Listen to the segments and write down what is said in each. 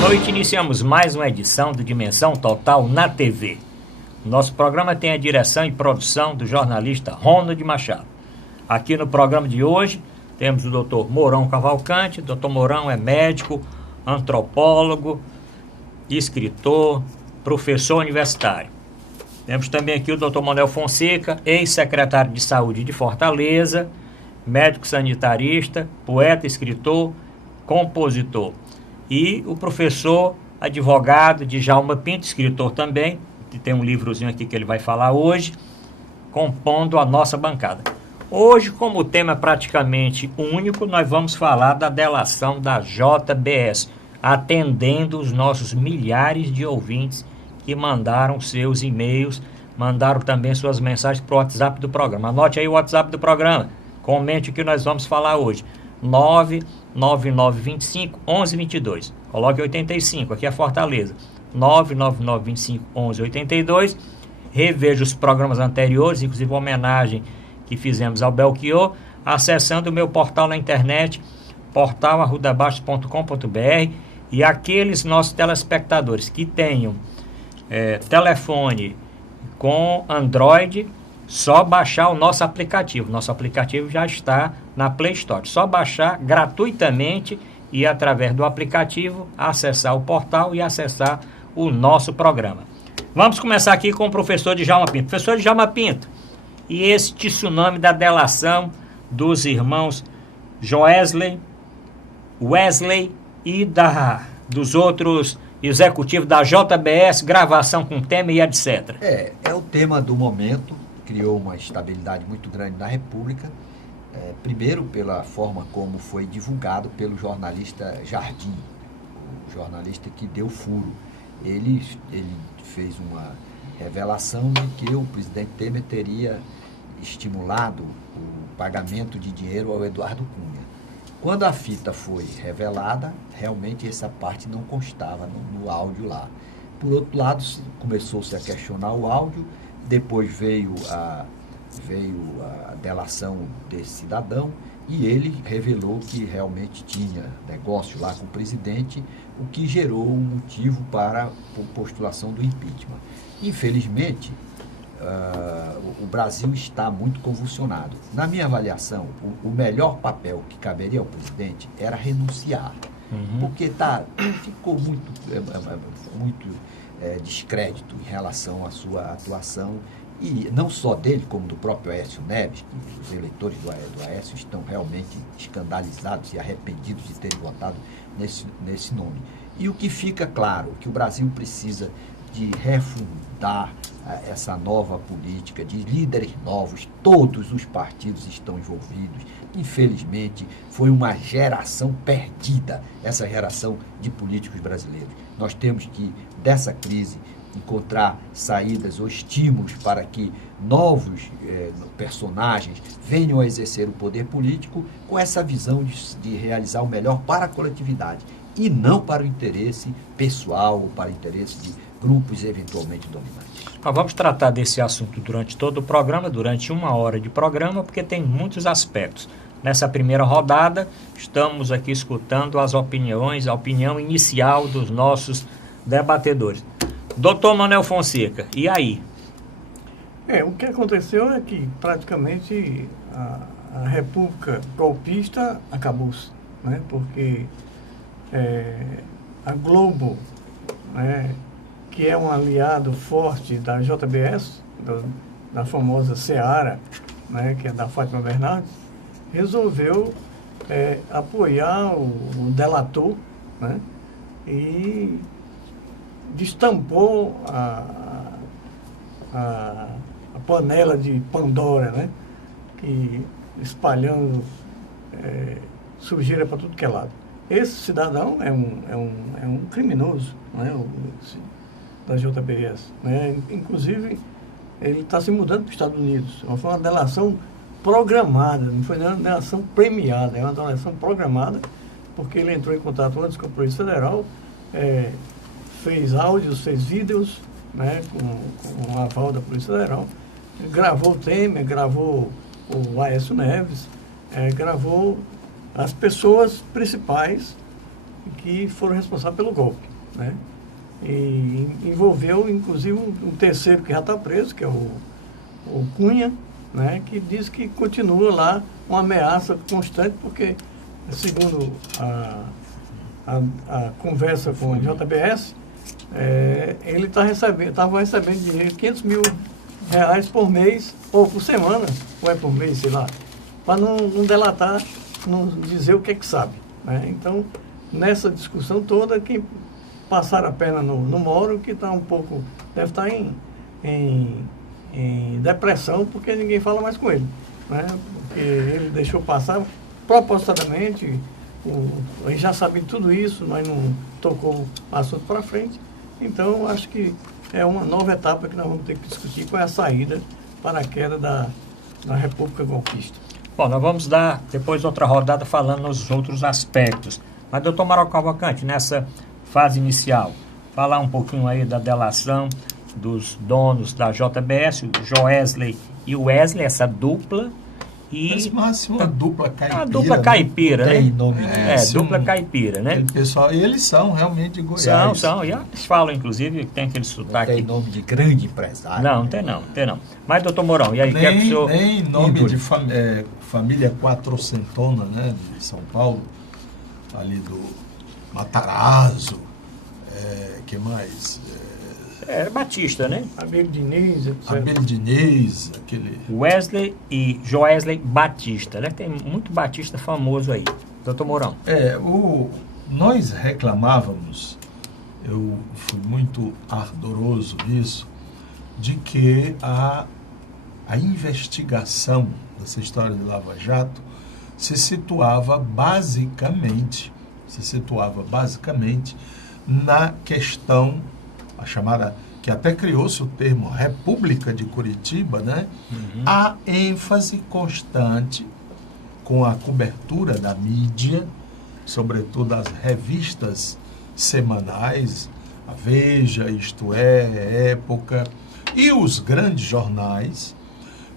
noite, iniciamos mais uma edição do Dimensão Total na TV. Nosso programa tem a direção e produção do jornalista Ronald Machado. Aqui no programa de hoje temos o Dr. Mourão Cavalcante. Dr. Mourão é médico, antropólogo, escritor, professor universitário. Temos também aqui o Dr. Manuel Fonseca, ex-secretário de Saúde de Fortaleza, médico sanitarista, poeta, escritor, compositor. E o professor advogado Djalma Pinto, escritor também, que tem um livrozinho aqui que ele vai falar hoje, compondo a nossa bancada. Hoje, como o tema é praticamente único, nós vamos falar da delação da JBS, atendendo os nossos milhares de ouvintes que mandaram seus e-mails, mandaram também suas mensagens para o WhatsApp do programa. Anote aí o WhatsApp do programa, comente o que nós vamos falar hoje. 99925-1122. Coloque 85, aqui é Fortaleza. 99925-1182. Reveja os programas anteriores, inclusive uma homenagem que fizemos ao Belchior, acessando o meu portal na internet, portal@arrudabaixo.com.br. E aqueles nossos telespectadores que tenham telefone com Android, só baixar o nosso aplicativo. Nosso aplicativo já está na Play Store. Só baixar gratuitamente e, através do aplicativo, acessar o portal e acessar o nosso programa. Vamos começar aqui com o professor Djalma Pinto. Professor Djalma Pinto, e esse tsunami da delação dos irmãos Joesley, Wesley e dos outros executivos da JBS, gravação com tema e etc. É o tema do momento. Criou uma estabilidade muito grande na República, primeiro pela forma como foi divulgado pelo jornalista Jardim, o jornalista que deu furo. Ele fez uma revelação de que o presidente Temer teria estimulado o pagamento de dinheiro ao Eduardo Cunha. Quando a fita foi revelada, realmente essa parte não constava no áudio lá. Por outro lado, começou-se a questionar o áudio. Depois veio a delação desse cidadão e ele revelou que realmente tinha negócio lá com o presidente, o que gerou um motivo para a postulação do impeachment. Infelizmente, o Brasil está muito convulsionado. Na minha avaliação, o melhor papel que caberia ao presidente era renunciar, porque ficou muito descrédito em relação à sua atuação, e não só dele, como do próprio Aécio Neves, que os eleitores do Aécio estão realmente escandalizados e arrependidos de terem votado nesse nome. E o que fica claro, que o Brasil precisa de refundar essa nova política, de líderes novos, todos os partidos estão envolvidos. Infelizmente, foi uma geração perdida, essa geração de políticos brasileiros. Nós temos que, dessa crise, encontrar saídas ou estímulos para que novos personagens venham a exercer o poder político com essa visão de realizar o melhor para a coletividade e não para o interesse pessoal ou para o interesse de grupos eventualmente dominantes. Nós vamos tratar desse assunto durante todo o programa, durante 1 hora de programa, porque tem muitos aspectos. Nessa primeira rodada, estamos aqui escutando as opiniões, a opinião inicial dos nossos debatedores. Doutor Manuel Fonseca, e aí? O que aconteceu é que praticamente a República golpista acabou-se, né? Porque a Globo, né, que é um aliado forte da JBS, da famosa Seara, né, que é da Fátima Bernardes, resolveu apoiar o delator, né, e destampou a panela de Pandora, né, que espalhando sujeira para tudo que é lado. Esse cidadão é um criminoso, né, da JBS, né? Inclusive, ele está se mudando para os Estados Unidos. Foi uma delação programada, não foi uma delação premiada, é uma delação programada, porque ele entrou em contato antes com a Polícia Federal, fez áudios, fez vídeos, né, com o aval da Polícia Federal, gravou o Temer, gravou o Aécio Neves, gravou as pessoas principais que foram responsáveis pelo golpe, né? E envolveu, inclusive, um terceiro que já está preso, que é o Cunha, né? Que diz que continua lá uma ameaça constante, porque, segundo a conversa com o JBS, ele estava recebendo dinheiro, R$500 mil por mês, ou por semana, ou é por mês, sei lá, para não delatar, não dizer o que é que sabe, né? Então, nessa discussão toda, quem passar a perna no Moro, que está um pouco, deve estar em depressão, porque ninguém fala mais com ele, né? Porque ele deixou passar propositadamente, a gente já sabia tudo isso, mas não tocou o assunto para frente. Então, acho que é uma nova etapa que nós vamos ter que discutir, qual é a saída para a queda da República Golpista. Bom, nós vamos dar depois outra rodada falando nos outros aspectos. Mas, doutor Mauro Cavalcante, nessa fase inicial, falar um pouquinho aí da delação dos donos da JBS, o Joesley e o Wesley, essa dupla. E uma dupla caipira. A dupla caipira, né? Tem nome. Dupla caipira, né? Pessoal, e eles são realmente de Goiás. São. E eles falam, inclusive, que tem aquele sotaque. Tem nome de grande empresário. Não tem não. Mas, doutor Mourão, e aí, quer que o senhor... Nem nome de família quatrocentona, né? De São Paulo, ali do Matarazzo, que mais? Era Batista, né? Abel Diniz, etc. Abel Diniz, aquele... Wesley e Joesley Batista, né? Tem muito Batista famoso aí. Doutor Mourão. Nós reclamávamos, eu fui muito ardoroso nisso, de que a investigação dessa história de Lava Jato se situava basicamente na questão, a chamada, que até criou-se o termo República de Curitiba, né? Uhum. A ênfase constante com a cobertura da mídia, sobretudo as revistas semanais, a Veja, Isto É, Época, e os grandes jornais,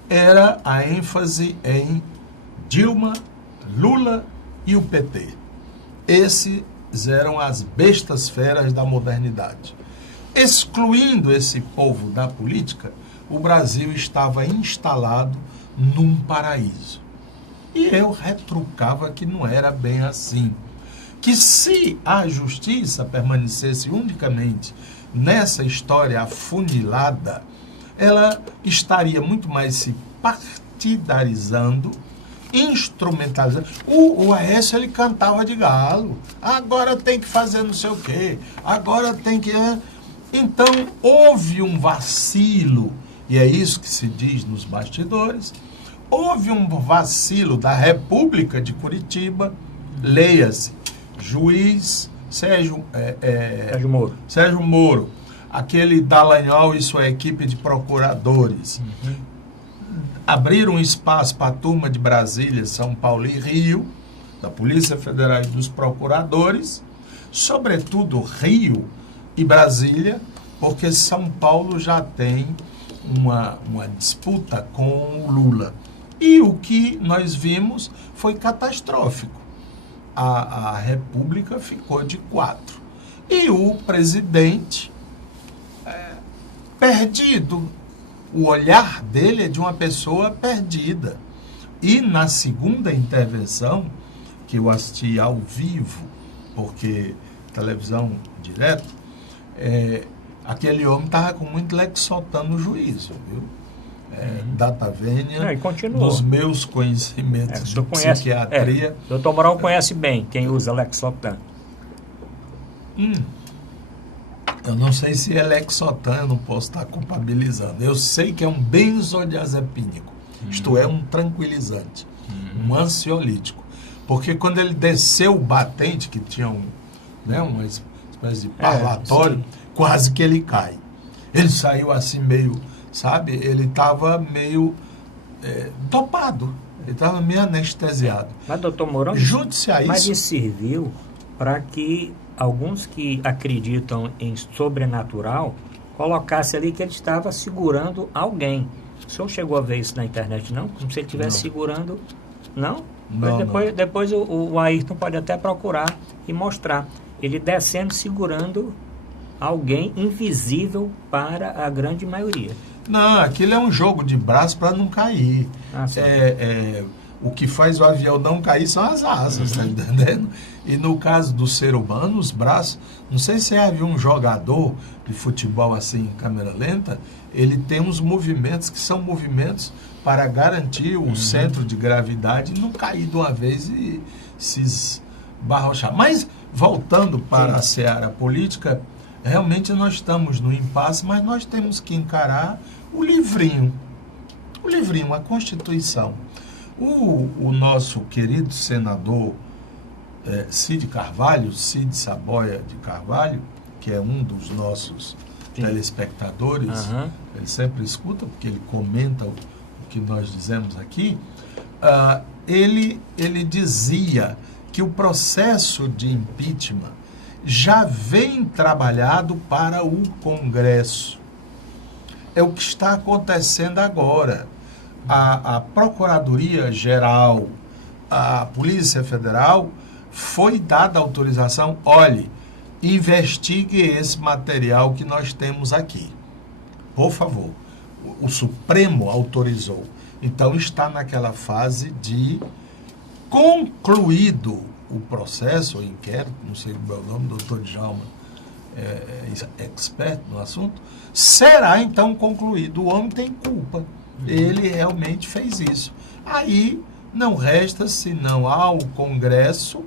era a ênfase em Dilma, Lula e o PT. Esses eram as bestas feras da modernidade. Excluindo esse povo da política, o Brasil estava instalado num paraíso. E eu retrucava que não era bem assim. Que se a justiça permanecesse unicamente nessa história afunilada, ela estaria muito mais se partidarizando, instrumentalizando. O Aécio, ele cantava de galo. Agora tem que fazer não sei o quê. Agora tem que... Então, houve um vacilo, e é isso que se diz nos bastidores, houve um vacilo da República de Curitiba, leia-se, juiz Sérgio Moro, aquele Dallagnol e sua equipe de procuradores, abriram espaço para a turma de Brasília, São Paulo e Rio, da Polícia Federal e dos procuradores, sobretudo Rio e Brasília, porque São Paulo já tem uma disputa com o Lula. E o que nós vimos foi catastrófico. A República ficou de 4. E o presidente, perdido. O olhar dele é de uma pessoa perdida. E na segunda intervenção, que eu assisti ao vivo, porque televisão direto, aquele homem estava com muito lexotan no juízo, viu? Data vênia, dos meus conhecimentos de psiquiatria. Doutor Moral conhece bem quem usa lexotan. Eu não sei se é lexotan, eu não posso estar culpabilizando. Eu sei que é um benzodiazepínico, isto é, um tranquilizante, um ansiolítico. Porque quando ele desceu o batente, que tinha uma espécie de parlatório, quase que ele cai. Ele saiu assim meio, sabe? Ele estava meio dopado. Ele estava meio anestesiado. Mas, doutor Mourão, junte-se a isso. Mas isso serviu para que alguns que acreditam em sobrenatural colocassem ali que ele estava segurando alguém. O senhor chegou a ver isso na internet, não? Como se ele estivesse segurando... Não? Depois o Ayrton pode até procurar e mostrar. Ele descendo, segurando alguém invisível para a grande maioria. Não, aquilo é um jogo de braço para não cair. O que faz o avião não cair são as asas, tá entendendo? E no caso do ser humano, os braços... Não sei se já viu um jogador de futebol assim, em câmera lenta, ele tem uns movimentos que são movimentos para garantir o centro de gravidade e não cair de uma vez e se esbarrochar. Mas, voltando para a seara política, realmente nós estamos no impasse, mas nós temos que encarar o livrinho, a Constituição. O nosso querido senador Cid Saboia de Carvalho, que é um dos nossos telespectadores, ele sempre escuta, porque ele comenta o que nós dizemos aqui, ele dizia que o processo de impeachment já vem trabalhado para o Congresso. É o que está acontecendo agora. A Procuradoria-Geral, a Polícia Federal, foi dada autorização, olhe, investigue esse material que nós temos aqui. Por favor. O Supremo autorizou. Então está naquela fase de concluído o processo, o inquérito, não sei o meu nome, doutor Djalma, expert no assunto, será então concluído. O homem tem culpa. Ele realmente fez isso. Aí não resta senão ao Congresso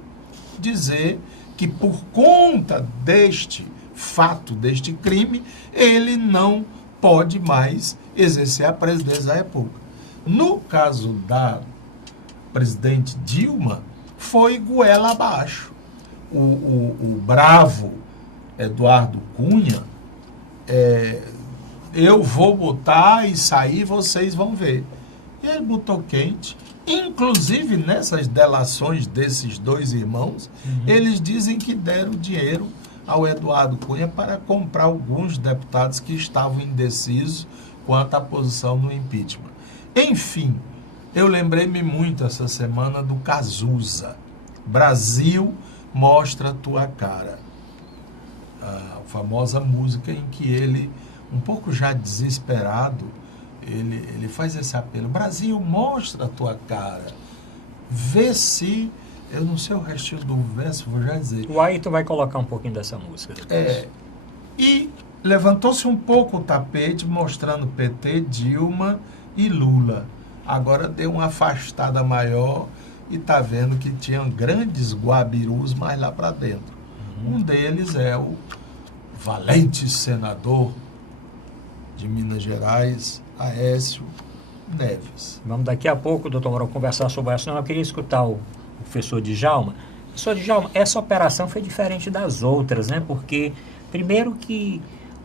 dizer que por conta deste fato, deste crime, ele não pode mais exercer a presidência da República. No caso da presidente Dilma, foi goela abaixo. O bravo Eduardo Cunha, eu vou botar e sair, vocês vão ver. E ele botou quente. Inclusive, nessas delações desses dois irmãos, eles dizem que deram dinheiro ao Eduardo Cunha para comprar alguns deputados que estavam indecisos quanto à posição no impeachment. Enfim, eu lembrei-me muito essa semana do Cazuza. Brasil, mostra a tua cara. A famosa música em que ele, um pouco já desesperado, ele faz esse apelo. Brasil, mostra a tua cara. Vê se... Eu não sei o restinho do verso, vou já dizer. O Ayrton vai colocar um pouquinho dessa música. E levantou-se um pouco o tapete, mostrando PT, Dilma e Lula. Agora deu uma afastada maior e está vendo que tinham grandes guabirus mais lá para dentro. Um deles é o valente senador de Minas Gerais, Aécio Neves. Vamos daqui a pouco, doutor Mourão, conversar sobre isso. Não, eu queria escutar o professor Djalma. Professor Djalma, essa operação foi diferente das outras, né? Porque, primeiro que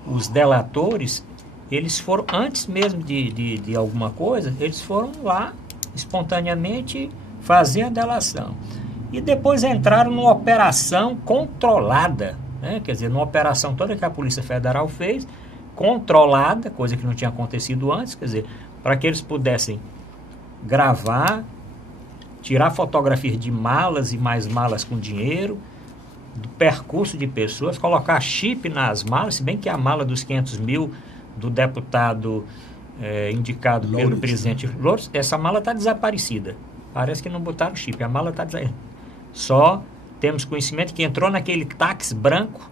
os delatores, eles foram, antes mesmo de alguma coisa, eles foram lá, espontaneamente, fazer a delação. E depois entraram numa operação controlada, né? Quer dizer, numa operação toda que a Polícia Federal fez, controlada, coisa que não tinha acontecido antes, quer dizer, para que eles pudessem gravar, tirar fotografias de malas e mais malas com dinheiro, do percurso de pessoas, colocar chip nas malas, se bem que a mala dos 500 mil do deputado indicado pelo presidente Loures, essa mala está desaparecida. Parece que não botaram chip, a mala está desaparecida. Só temos conhecimento que entrou naquele táxi branco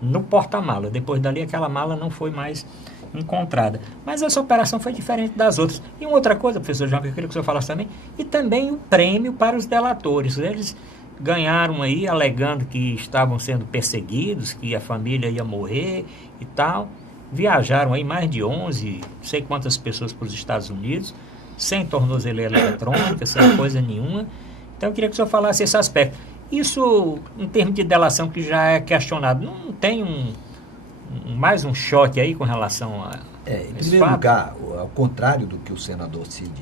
no porta-mala. Depois dali, aquela mala não foi mais encontrada. Mas essa operação foi diferente das outras. E uma outra coisa, professor João, que eu queria que o senhor falasse também, e também o prêmio para os delatores. Eles ganharam aí, alegando que estavam sendo perseguidos, que a família ia morrer e tal. Viajaram aí mais de 11, não sei quantas pessoas para os Estados Unidos, sem tornozeleira eletrônica, sem coisa nenhuma. Então eu queria que o senhor falasse esse aspecto. Isso, em termos de delação, que já é questionado, não tem mais um choque aí com relação a em primeiro lugar, ao contrário do que o senador Cid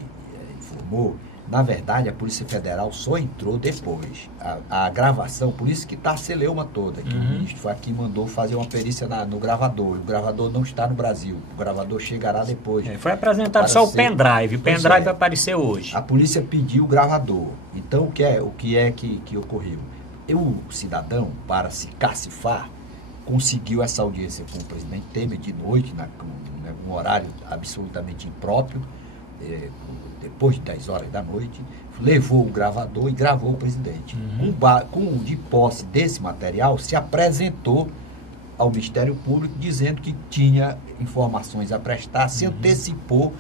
informou, Na verdade, a Polícia Federal só entrou depois. A gravação, por isso que está a celeuma toda, que o ministro aqui mandou fazer uma perícia no gravador. O gravador não está no Brasil. O gravador chegará depois. Foi apresentado só o pendrive. O pendrive apareceu hoje. A polícia pediu o gravador. Então, o que é que ocorreu? O cidadão, para se cacifar, conseguiu essa audiência com o presidente Temer de noite, num horário absolutamente impróprio, depois de 10 horas da noite, levou o gravador e gravou o presidente. De posse desse material, se apresentou ao Ministério Público dizendo que tinha informações a prestar, se antecipou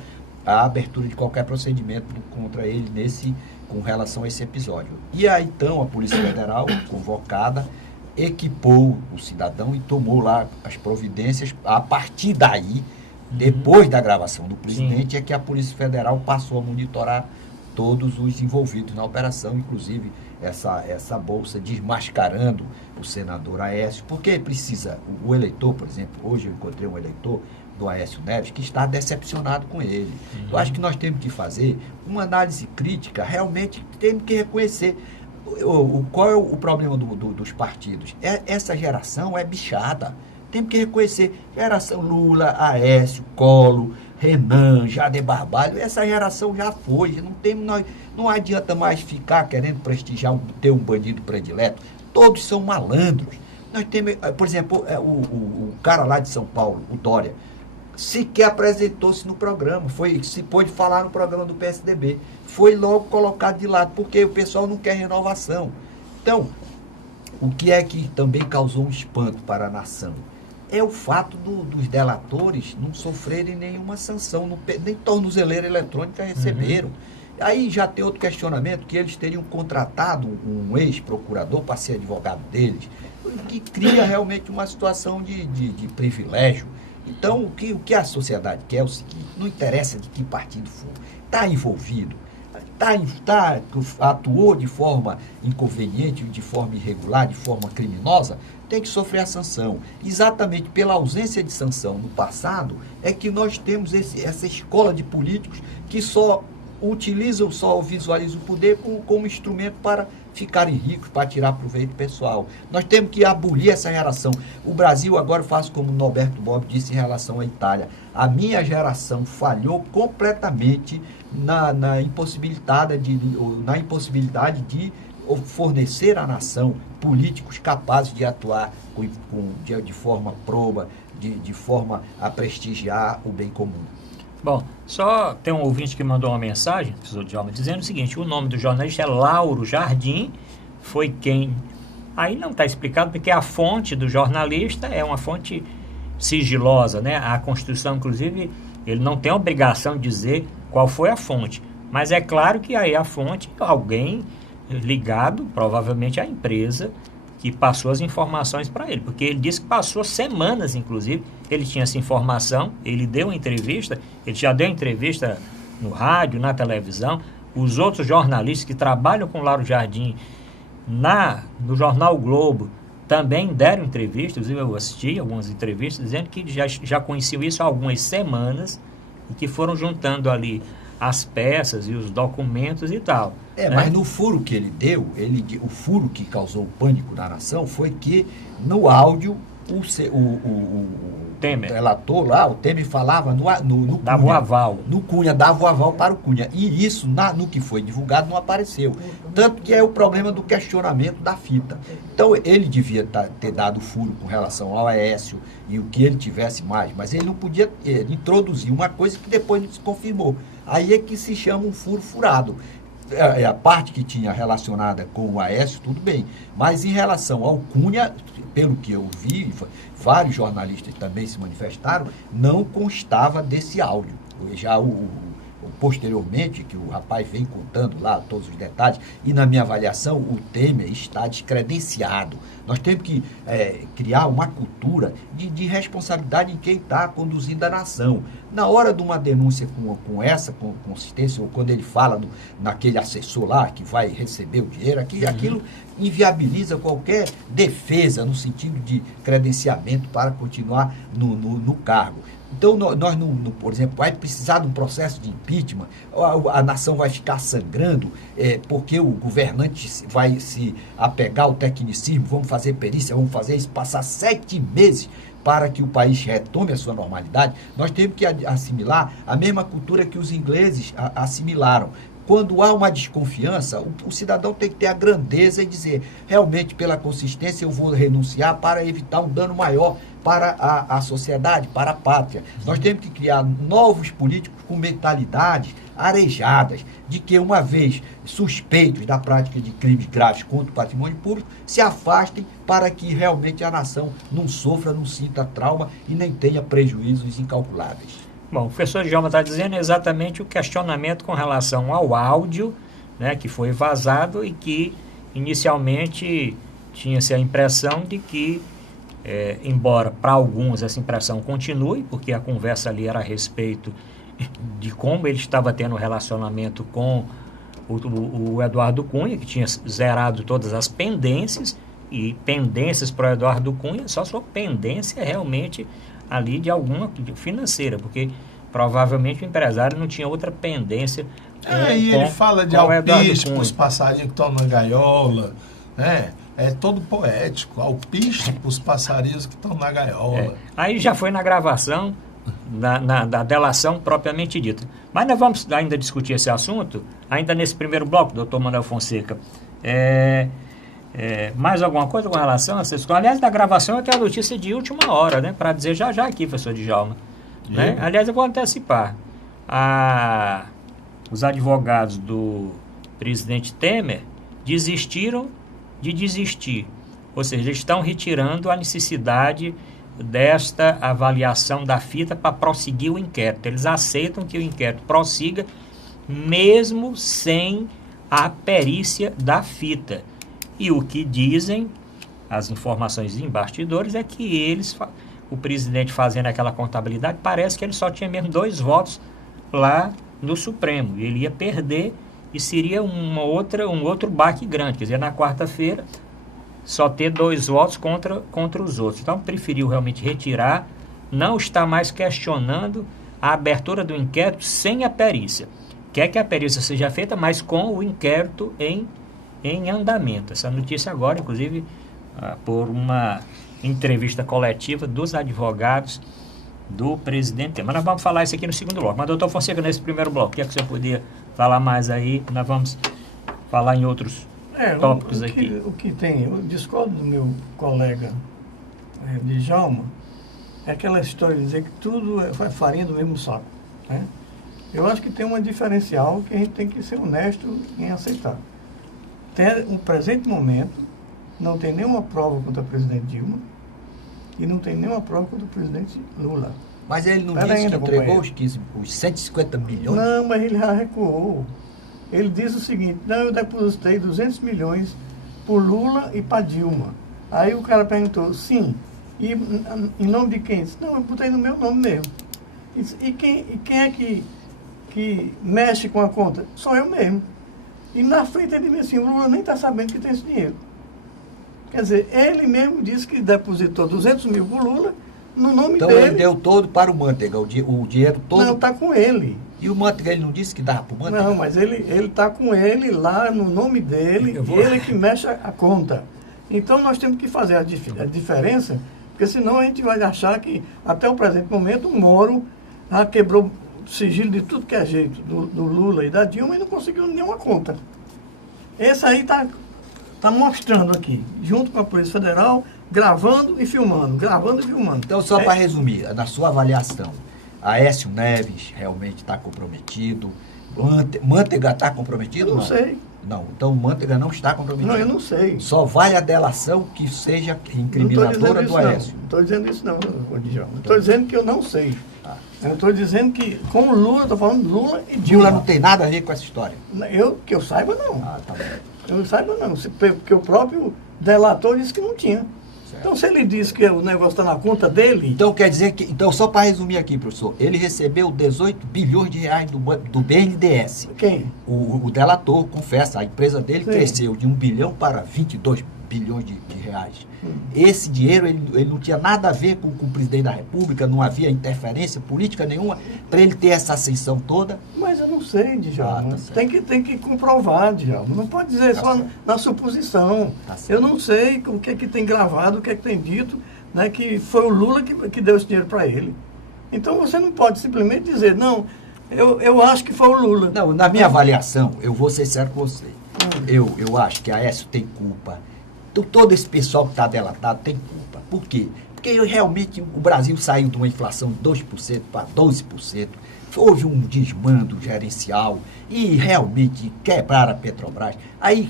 a abertura de qualquer procedimento contra ele com relação a esse episódio. E aí, então, a Polícia Federal, convocada, equipou o cidadão e tomou lá as providências. A partir daí, depois da gravação do presidente, é que a Polícia Federal passou a monitorar todos os envolvidos na operação, inclusive essa bolsa desmascarando o senador Aécio, porque precisa, o eleitor, por exemplo, hoje eu encontrei um eleitor do Aécio Neves que está decepcionado com ele. Eu acho que nós temos que fazer uma análise crítica, realmente temos que reconhecer qual é o problema dos partidos. Essa geração é bichada. Temos que reconhecer, geração Lula, Aécio, Collor, Renan, Jader Barbalho, essa geração já foi, não adianta mais ficar querendo prestigiar, ter um bandido predileto, todos são malandros. Nós temos, por exemplo, o cara lá de São Paulo, o Dória, sequer apresentou-se no programa, se pôde falar no programa do PSDB, foi logo colocado de lado, porque o pessoal não quer renovação. Então, o que é que também causou um espanto para a nação? É o fato dos delatores não sofrerem nenhuma sanção, nem tornozeleira eletrônica receberam. Aí já tem outro questionamento, que eles teriam contratado um ex-procurador para ser advogado deles, que cria realmente uma situação de privilégio. Então, o que a sociedade quer é o seguinte, não interessa de que partido for, está envolvido, atuou de forma inconveniente, de forma irregular, de forma criminosa, tem que sofrer a sanção. Exatamente pela ausência de sanção no passado, é que nós temos essa escola de políticos que só visualizam o poder como instrumento para ficarem ricos, para tirar proveito pessoal. Nós temos que abolir essa geração. O Brasil agora faz como o Norberto Bobbio disse em relação à Itália. A minha geração falhou completamente na impossibilidade de fornecer à nação políticos capazes de atuar de forma proba, de forma a prestigiar o bem comum. Bom, só tem um ouvinte que mandou uma mensagem, professor Djalma, dizendo o seguinte: o nome do jornalista é Lauro Jardim, foi quem... Aí não está explicado, porque a fonte do jornalista é uma fonte sigilosa, né? A Constituição, inclusive, ele não tem a obrigação de dizer qual foi a fonte. Mas é claro que aí a fonte, alguém ligado, provavelmente, à empresa que passou as informações para ele, porque ele disse que passou semanas, inclusive, ele tinha essa informação, ele deu uma entrevista, ele já deu entrevista no rádio, na televisão, os outros jornalistas que trabalham com Lauro Jardim no Jornal Globo também deram entrevistas, inclusive eu assisti algumas entrevistas, dizendo que já conheciam isso há algumas semanas e que foram juntando ali as peças e os documentos e tal. Mas no furo que ele deu, o furo que causou pânico na nação foi que no áudio o Temer. Relator lá, o Temer falava no dava Cunha, o aval. No Cunha, dava o aval para o Cunha. E isso, no que foi divulgado, não apareceu. Tanto que é o problema do questionamento da fita. Então, ele devia ter dado furo com relação ao Aécio e o que ele tivesse mais, mas ele não podia introduzir uma coisa que depois não se confirmou. Aí é que se chama um furo furado. A parte que tinha relacionada com o Aécio, tudo bem. Mas em relação ao Cunha, pelo que eu vi, vários jornalistas também se manifestaram, não constava desse áudio. Já posteriormente, que o rapaz vem contando lá todos os detalhes, e na minha avaliação, o Temer está descredenciado. Nós temos que criar uma cultura de responsabilidade em quem está conduzindo a nação. Na hora de uma denúncia com essa consistência, ou quando ele fala naquele assessor lá que vai receber o dinheiro, aquilo inviabiliza qualquer defesa no sentido de credenciamento para continuar no cargo. Então, nós não, por exemplo, vai precisar de um processo de impeachment, a nação vai ficar sangrando, porque o governante vai se apegar ao tecnicismo, vamos fazer perícia, vamos fazer isso, passar 7 meses para que o país retome a sua normalidade. Nós temos que assimilar a mesma cultura que os ingleses assimilaram. Quando há uma desconfiança, o cidadão tem que ter a grandeza e dizer, realmente, pela consistência, eu vou renunciar para evitar um dano maior para a sociedade, para a pátria. Nós temos que criar novos políticos com mentalidades arejadas, de que, uma vez suspeitos da prática de crimes graves contra o patrimônio público, se afastem para que realmente a nação não sofra, não sinta trauma e nem tenha prejuízos incalculáveis. Bom, o professor Djalma está dizendo exatamente o questionamento com relação ao áudio, né, que foi vazado e que inicialmente tinha-se a impressão de que, embora para alguns essa impressão continue, porque a conversa ali era a respeito de como ele estava tendo relacionamento com o Eduardo Cunha, que tinha zerado todas as pendências, e pendências para o Eduardo Cunha, só sua pendência realmente ali de alguma financeira, porque provavelmente o empresário não tinha outra pendência. E ele fala de alpiste para os passarinhos que estão na gaiola, né? É todo poético, alpiste para os passarinhos que estão na gaiola. Aí já foi na gravação da delação propriamente dita. Mas nós vamos ainda discutir esse assunto, ainda nesse primeiro bloco, doutor Manuel Fonseca. Mais alguma coisa com relação a essa escola? Aliás, da gravação eu tenho a notícia de última hora, né? Para dizer já aqui, professor Djalma. Né? Aliás, eu vou antecipar. Os advogados do presidente Temer desistiram de desistir. Ou seja, estão retirando a necessidade desta avaliação da fita para prosseguir o inquérito. Eles aceitam que o inquérito prossiga mesmo sem a perícia da fita. E o que dizem as informações em bastidores é que o presidente fazendo aquela contabilidade, parece que ele só tinha mesmo 2 votos lá no Supremo. Ele ia perder e seria um outro baque grande. Quer dizer, na quarta-feira, só ter 2 votos contra os outros. Então, preferiu realmente retirar, não está mais questionando a abertura do inquérito sem a perícia. Quer que a perícia seja feita, mas com o inquérito em andamento. Essa notícia agora, inclusive, por uma entrevista coletiva dos advogados do presidente. Mas nós vamos falar isso aqui no segundo bloco. Mas, doutor Fonseca, nesse primeiro bloco, o que é que você podia falar mais aí? Nós vamos falar em outros tópicos aqui. O que tem, eu discordo do meu colega Djalma, é aquela história de dizer que tudo é farinha do mesmo saco. Né? Eu acho que tem uma diferencial que a gente tem que ser honesto em aceitar. Até o presente momento, não tem nenhuma prova contra o presidente Dilma e não tem nenhuma prova contra o presidente Lula. Mas ele não disse que entregou os 150 milhões? Não, mas ele já recuou. Ele diz o seguinte: não, eu depositei 200 milhões por Lula e para Dilma. Aí o cara perguntou, sim, e em nome de quem? Disse, não, eu botei no meu nome mesmo. E quem é que mexe com a conta? Sou eu mesmo. E na frente ele disse assim, o Lula nem está sabendo que tem esse dinheiro. Quer dizer, ele mesmo disse que depositou 200 mil por Lula no nome dele. Então ele deu todo para o Manteiga, o dinheiro todo? Não, está com ele. E o Manteiga, ele não disse que dava para o Manteiga? Não, mas ele está com ele lá no nome dele, ele que mexe a conta. Então nós temos que fazer a diferença, porque senão a gente vai achar que até o presente momento o Moro quebrou sigilo de tudo que é jeito do Lula e da Dilma e não conseguiu nenhuma conta. Esse aí está mostrando aqui, junto com a Polícia Federal, gravando e filmando. Então, só para resumir, na sua avaliação, Aécio Neves realmente está comprometido? Manteiga está comprometido? Eu não sei. Não, então Manteiga não está comprometido. Não, eu não sei. Só vale a delação que seja incriminadora do Aécio. Não estou dizendo isso não, Djalma. Estou dizendo que eu não sei. Eu estou dizendo que com o Lula, estou falando Lula e Dilma. Lula não tem nada a ver com essa história? Que eu saiba, não. Tá bom. Eu saiba, não. Porque o próprio delator disse que não tinha. Certo. Então, se ele disse que o negócio está na conta dele... Então, quer dizer que... Então, só para resumir aqui, professor, ele recebeu 18 bilhões de reais do BNDES. Quem? O delator confessa, a empresa dele cresceu de 1 bilhão para 22 bilhões de reais. Esse dinheiro, ele não tinha nada a ver com o presidente da República, não havia interferência política nenhuma para ele ter essa ascensão toda. Mas eu não sei, Djalma. Tá tem que comprovar, Djalma. Não pode dizer só na suposição. Eu não sei o que é que tem gravado, o que é que tem dito, né, que foi o Lula que deu esse dinheiro para ele. Então você não pode simplesmente dizer, não, eu acho que foi o Lula. Não, na minha avaliação, eu vou ser sério com você. Eu acho que a Aécio tem culpa. Todo esse pessoal que está delatado tem culpa. Por quê? Porque realmente o Brasil saiu de uma inflação de 2% para 12%. Houve um desmando gerencial e realmente quebraram a Petrobras. Aí,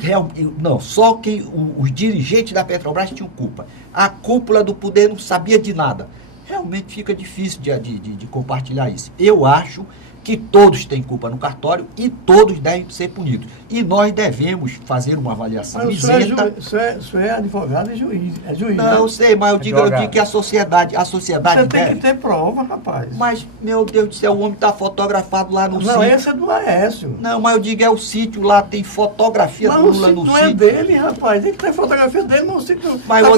não, só que os dirigentes da Petrobras tinham culpa. A cúpula do poder não sabia de nada. Realmente fica difícil de compartilhar isso. Eu acho que todos têm culpa no cartório e todos devem ser punidos. E nós devemos fazer uma avaliação isenta. O senhor é advogado e juiz. É juiz. Não, né? sei, mas eu digo que a sociedade Você deve. tem que ter prova, rapaz. Mas, meu Deus do céu, o homem está fotografado lá no sítio. Não, esse é do Aécio. Não, mas eu digo, é o sítio lá, tem fotografia Mas do Lula no não sítio. é dele, rapaz. Tem que ter fotografia dele no sítio. Mas Tá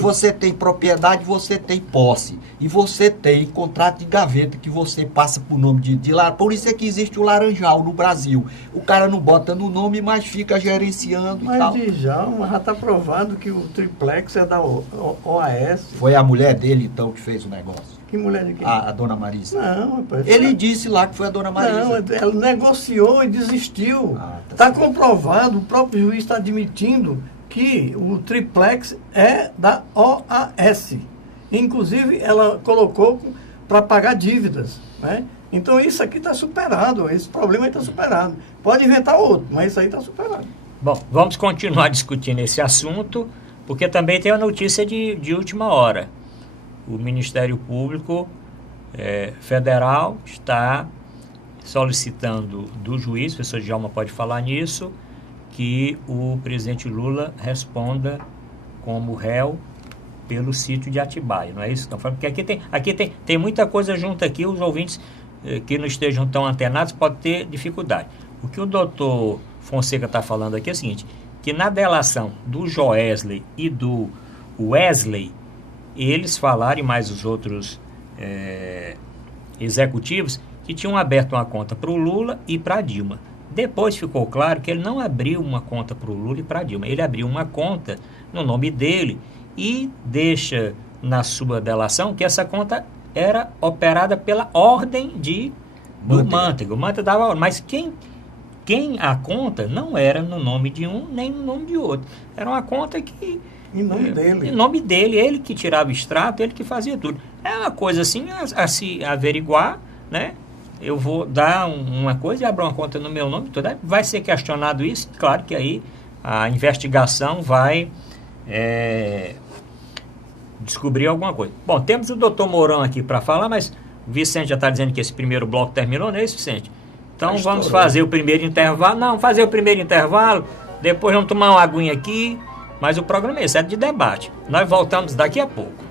você tem propriedade, você tem posse. E você tem contrato de gaveta que você passa por nome de lá. Por isso é que existe o Laranjal no Brasil. O cara não bota no nome, mas fica gerenciando e tal. Mas, Djalma, já está provado que o triplex é da OAS. Foi a mulher dele, então, que fez o negócio. Que mulher de quem? A dona Marisa. Não, rapaz. Ele disse lá que foi a dona Marisa. Não, ela negociou e desistiu. Está comprovado, o próprio juiz está admitindo que o triplex é da OAS. Inclusive, ela colocou para pagar dívidas, né? Então, isso aqui está superado, esse problema está superado. Pode inventar outro, mas isso aí está superado. Bom, vamos continuar discutindo esse assunto, porque também tem a notícia de última hora. O Ministério Público Federal está solicitando do juiz, o professor Djalma pode falar nisso, que o presidente Lula responda como réu pelo sítio de Atibaia, não é isso que estão falando? Porque aqui tem muita coisa junto aqui, os ouvintes que não estejam tão antenados podem ter dificuldade. O que o doutor Fonseca está falando aqui é o seguinte, que na delação do Joesley e do Wesley, eles falaram, e mais os outros executivos, que tinham aberto uma conta para o Lula e para a Dilma. Depois ficou claro que ele não abriu uma conta para o Lula e para a Dilma, ele abriu uma conta no nome dele e deixa na sua delação que essa conta era operada pela ordem do Manteiga. O Manteiga dava ordem, mas quem a conta não era no nome de um nem no nome de outro. Era uma conta que... Em nome dele. Em nome dele, ele que tirava o extrato, ele que fazia tudo. É uma coisa assim a se averiguar, né? Eu vou dar uma coisa e abrir uma conta no meu nome, tudo. Vai ser questionado isso, claro que aí a investigação vai... descobrir alguma coisa. Bom, temos o doutor Mourão aqui para falar, mas o Vicente já está dizendo que esse primeiro bloco terminou, não é isso, Vicente? Então vamos fazer o primeiro intervalo. Não, fazer o primeiro intervalo, depois vamos tomar uma aguinha aqui, mas o programa é esse, é de debate. Nós voltamos daqui a pouco.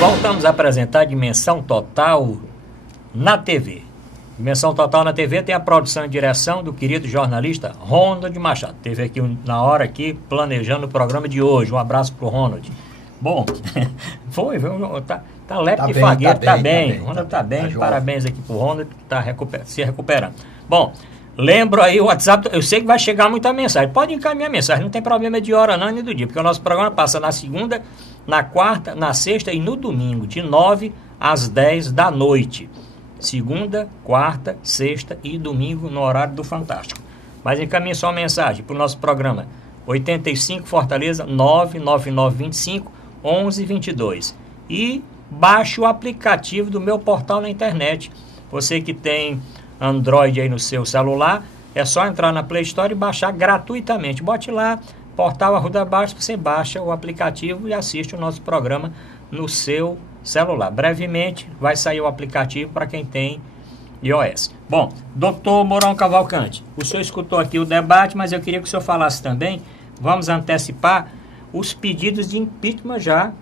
Voltamos a apresentar a Dimensão Total na TV. Dimensão Total na TV tem a produção e direção do querido jornalista Ronald Machado. Teve aqui na hora aqui planejando o programa de hoje. Um abraço pro Ronald. Bom, tá lepe de fagueiro, tá bem. Ronald tá bem, parabéns aqui pro Ronald que tá se recuperando. Bom, lembro aí o WhatsApp, eu sei que vai chegar muita mensagem. Pode encaminhar mensagem, não tem problema de hora não, nem do dia, porque o nosso programa passa na segunda, na quarta, na sexta e no domingo, de 9 às 10 da noite. Segunda, quarta, sexta e domingo no horário do Fantástico. Mas encaminhe só uma mensagem para o nosso programa 85 Fortaleza 99925 1122. E baixe o aplicativo do meu portal na internet. Você que tem Android aí no seu celular, é só entrar na Play Store e baixar gratuitamente. Bote lá, Portal Arruda Bastos, você baixa o aplicativo e assiste o nosso programa no seu celular. Brevemente vai sair o aplicativo para quem tem iOS. Bom, doutor Mourão Cavalcante, o senhor escutou aqui o debate, mas eu queria que o senhor falasse também, vamos antecipar os pedidos de impeachment já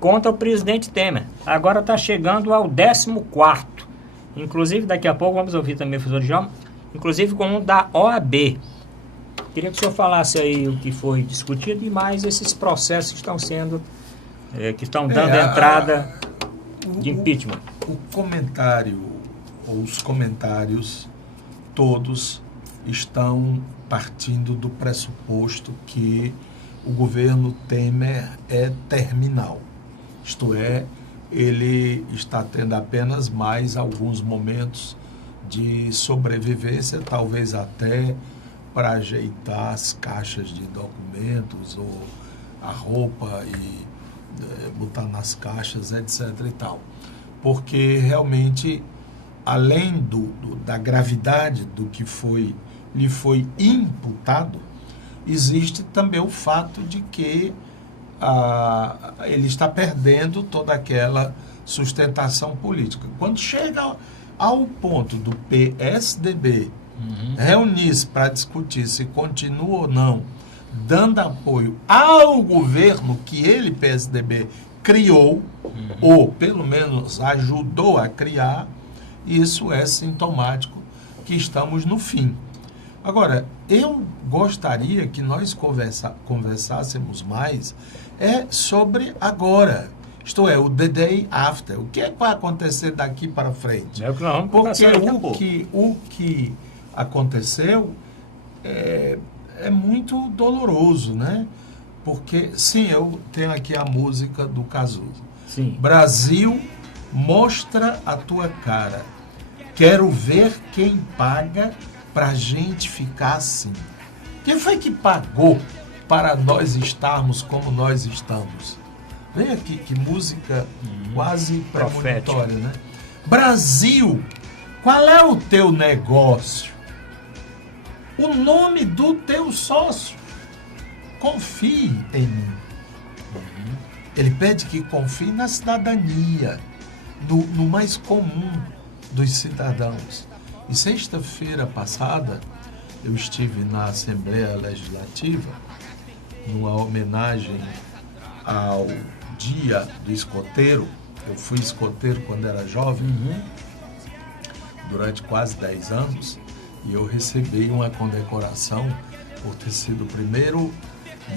contra o presidente Temer. Agora está chegando ao 14º. Inclusive, daqui a pouco vamos ouvir também o professor Djalma, inclusive com um da OAB. Queria que o senhor falasse aí o que foi discutido e mais esses processos que estão sendo, que estão dando entrada de impeachment. O comentário, ou os comentários, todos estão partindo do pressuposto que o governo Temer é terminal. Isto é, ele está tendo apenas mais alguns momentos de sobrevivência, talvez até para ajeitar as caixas de documentos ou a roupa e botar nas caixas, etc. e tal. Porque realmente, além da gravidade do que lhe foi imputado, existe também o fato de que ele está perdendo toda aquela sustentação política. Quando chega ao ponto do PSDB reunir-se para discutir se continua ou não dando apoio ao governo que ele, PSDB, criou, ou pelo menos ajudou a criar, isso é sintomático que estamos no fim. Agora, eu gostaria que nós conversássemos mais sobre agora. Isto é, o the day after. O que é que vai acontecer daqui para frente? Porque o que aconteceu é muito doloroso, né? Porque, sim, eu tenho aqui a música do Cazuza. Sim. Brasil, mostra a tua cara. Quero ver quem paga pra gente ficar assim. Quem foi que pagou para nós estarmos como nós estamos? Vem aqui, que música quase premonitória, né? Brasil, qual é o teu negócio? O nome do teu sócio. Confie em mim. Ele pede que confie na cidadania, no mais comum dos cidadãos. E sexta-feira passada, eu estive na Assembleia Legislativa, numa homenagem ao Dia do Escoteiro. Eu fui escoteiro quando era jovem, durante quase 10 anos, e eu recebi uma condecoração por ter sido o primeiro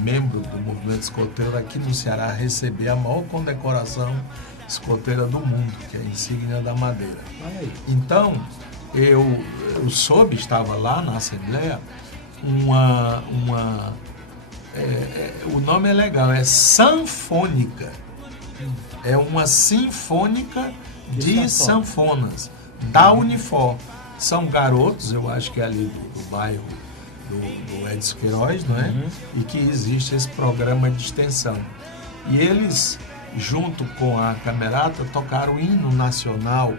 membro do movimento escoteiro aqui no Ceará a receber a maior condecoração escoteira do mundo, que é a insígnia da Madeira. Então, eu soube, estava lá na Assembleia, o nome é legal, é Sanfônica. É uma sinfônica de sanfonas, da Unifor. São garotos, eu acho que é ali do bairro do Edson Queiroz, não é? E que existe esse programa de extensão. E eles, junto com a Camerata, tocaram o hino nacional.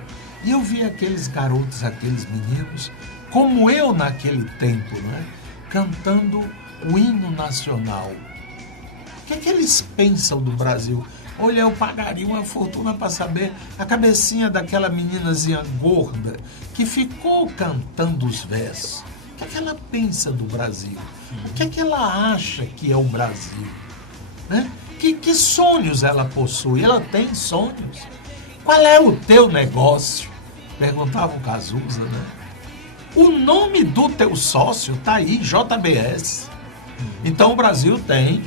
E eu vi aqueles garotos, aqueles meninos, como eu naquele tempo, né? Cantando o hino nacional. O que é que eles pensam do Brasil? Olha, eu pagaria uma fortuna para saber a cabecinha daquela meninazinha gorda que ficou cantando os versos. O que é que ela pensa do Brasil? O que é que ela acha que é o Brasil? Né? Que sonhos ela possui? Ela tem sonhos? Qual é o teu negócio? Perguntava o Cazuza, né? O nome do teu sócio está aí, JBS. Então o Brasil tem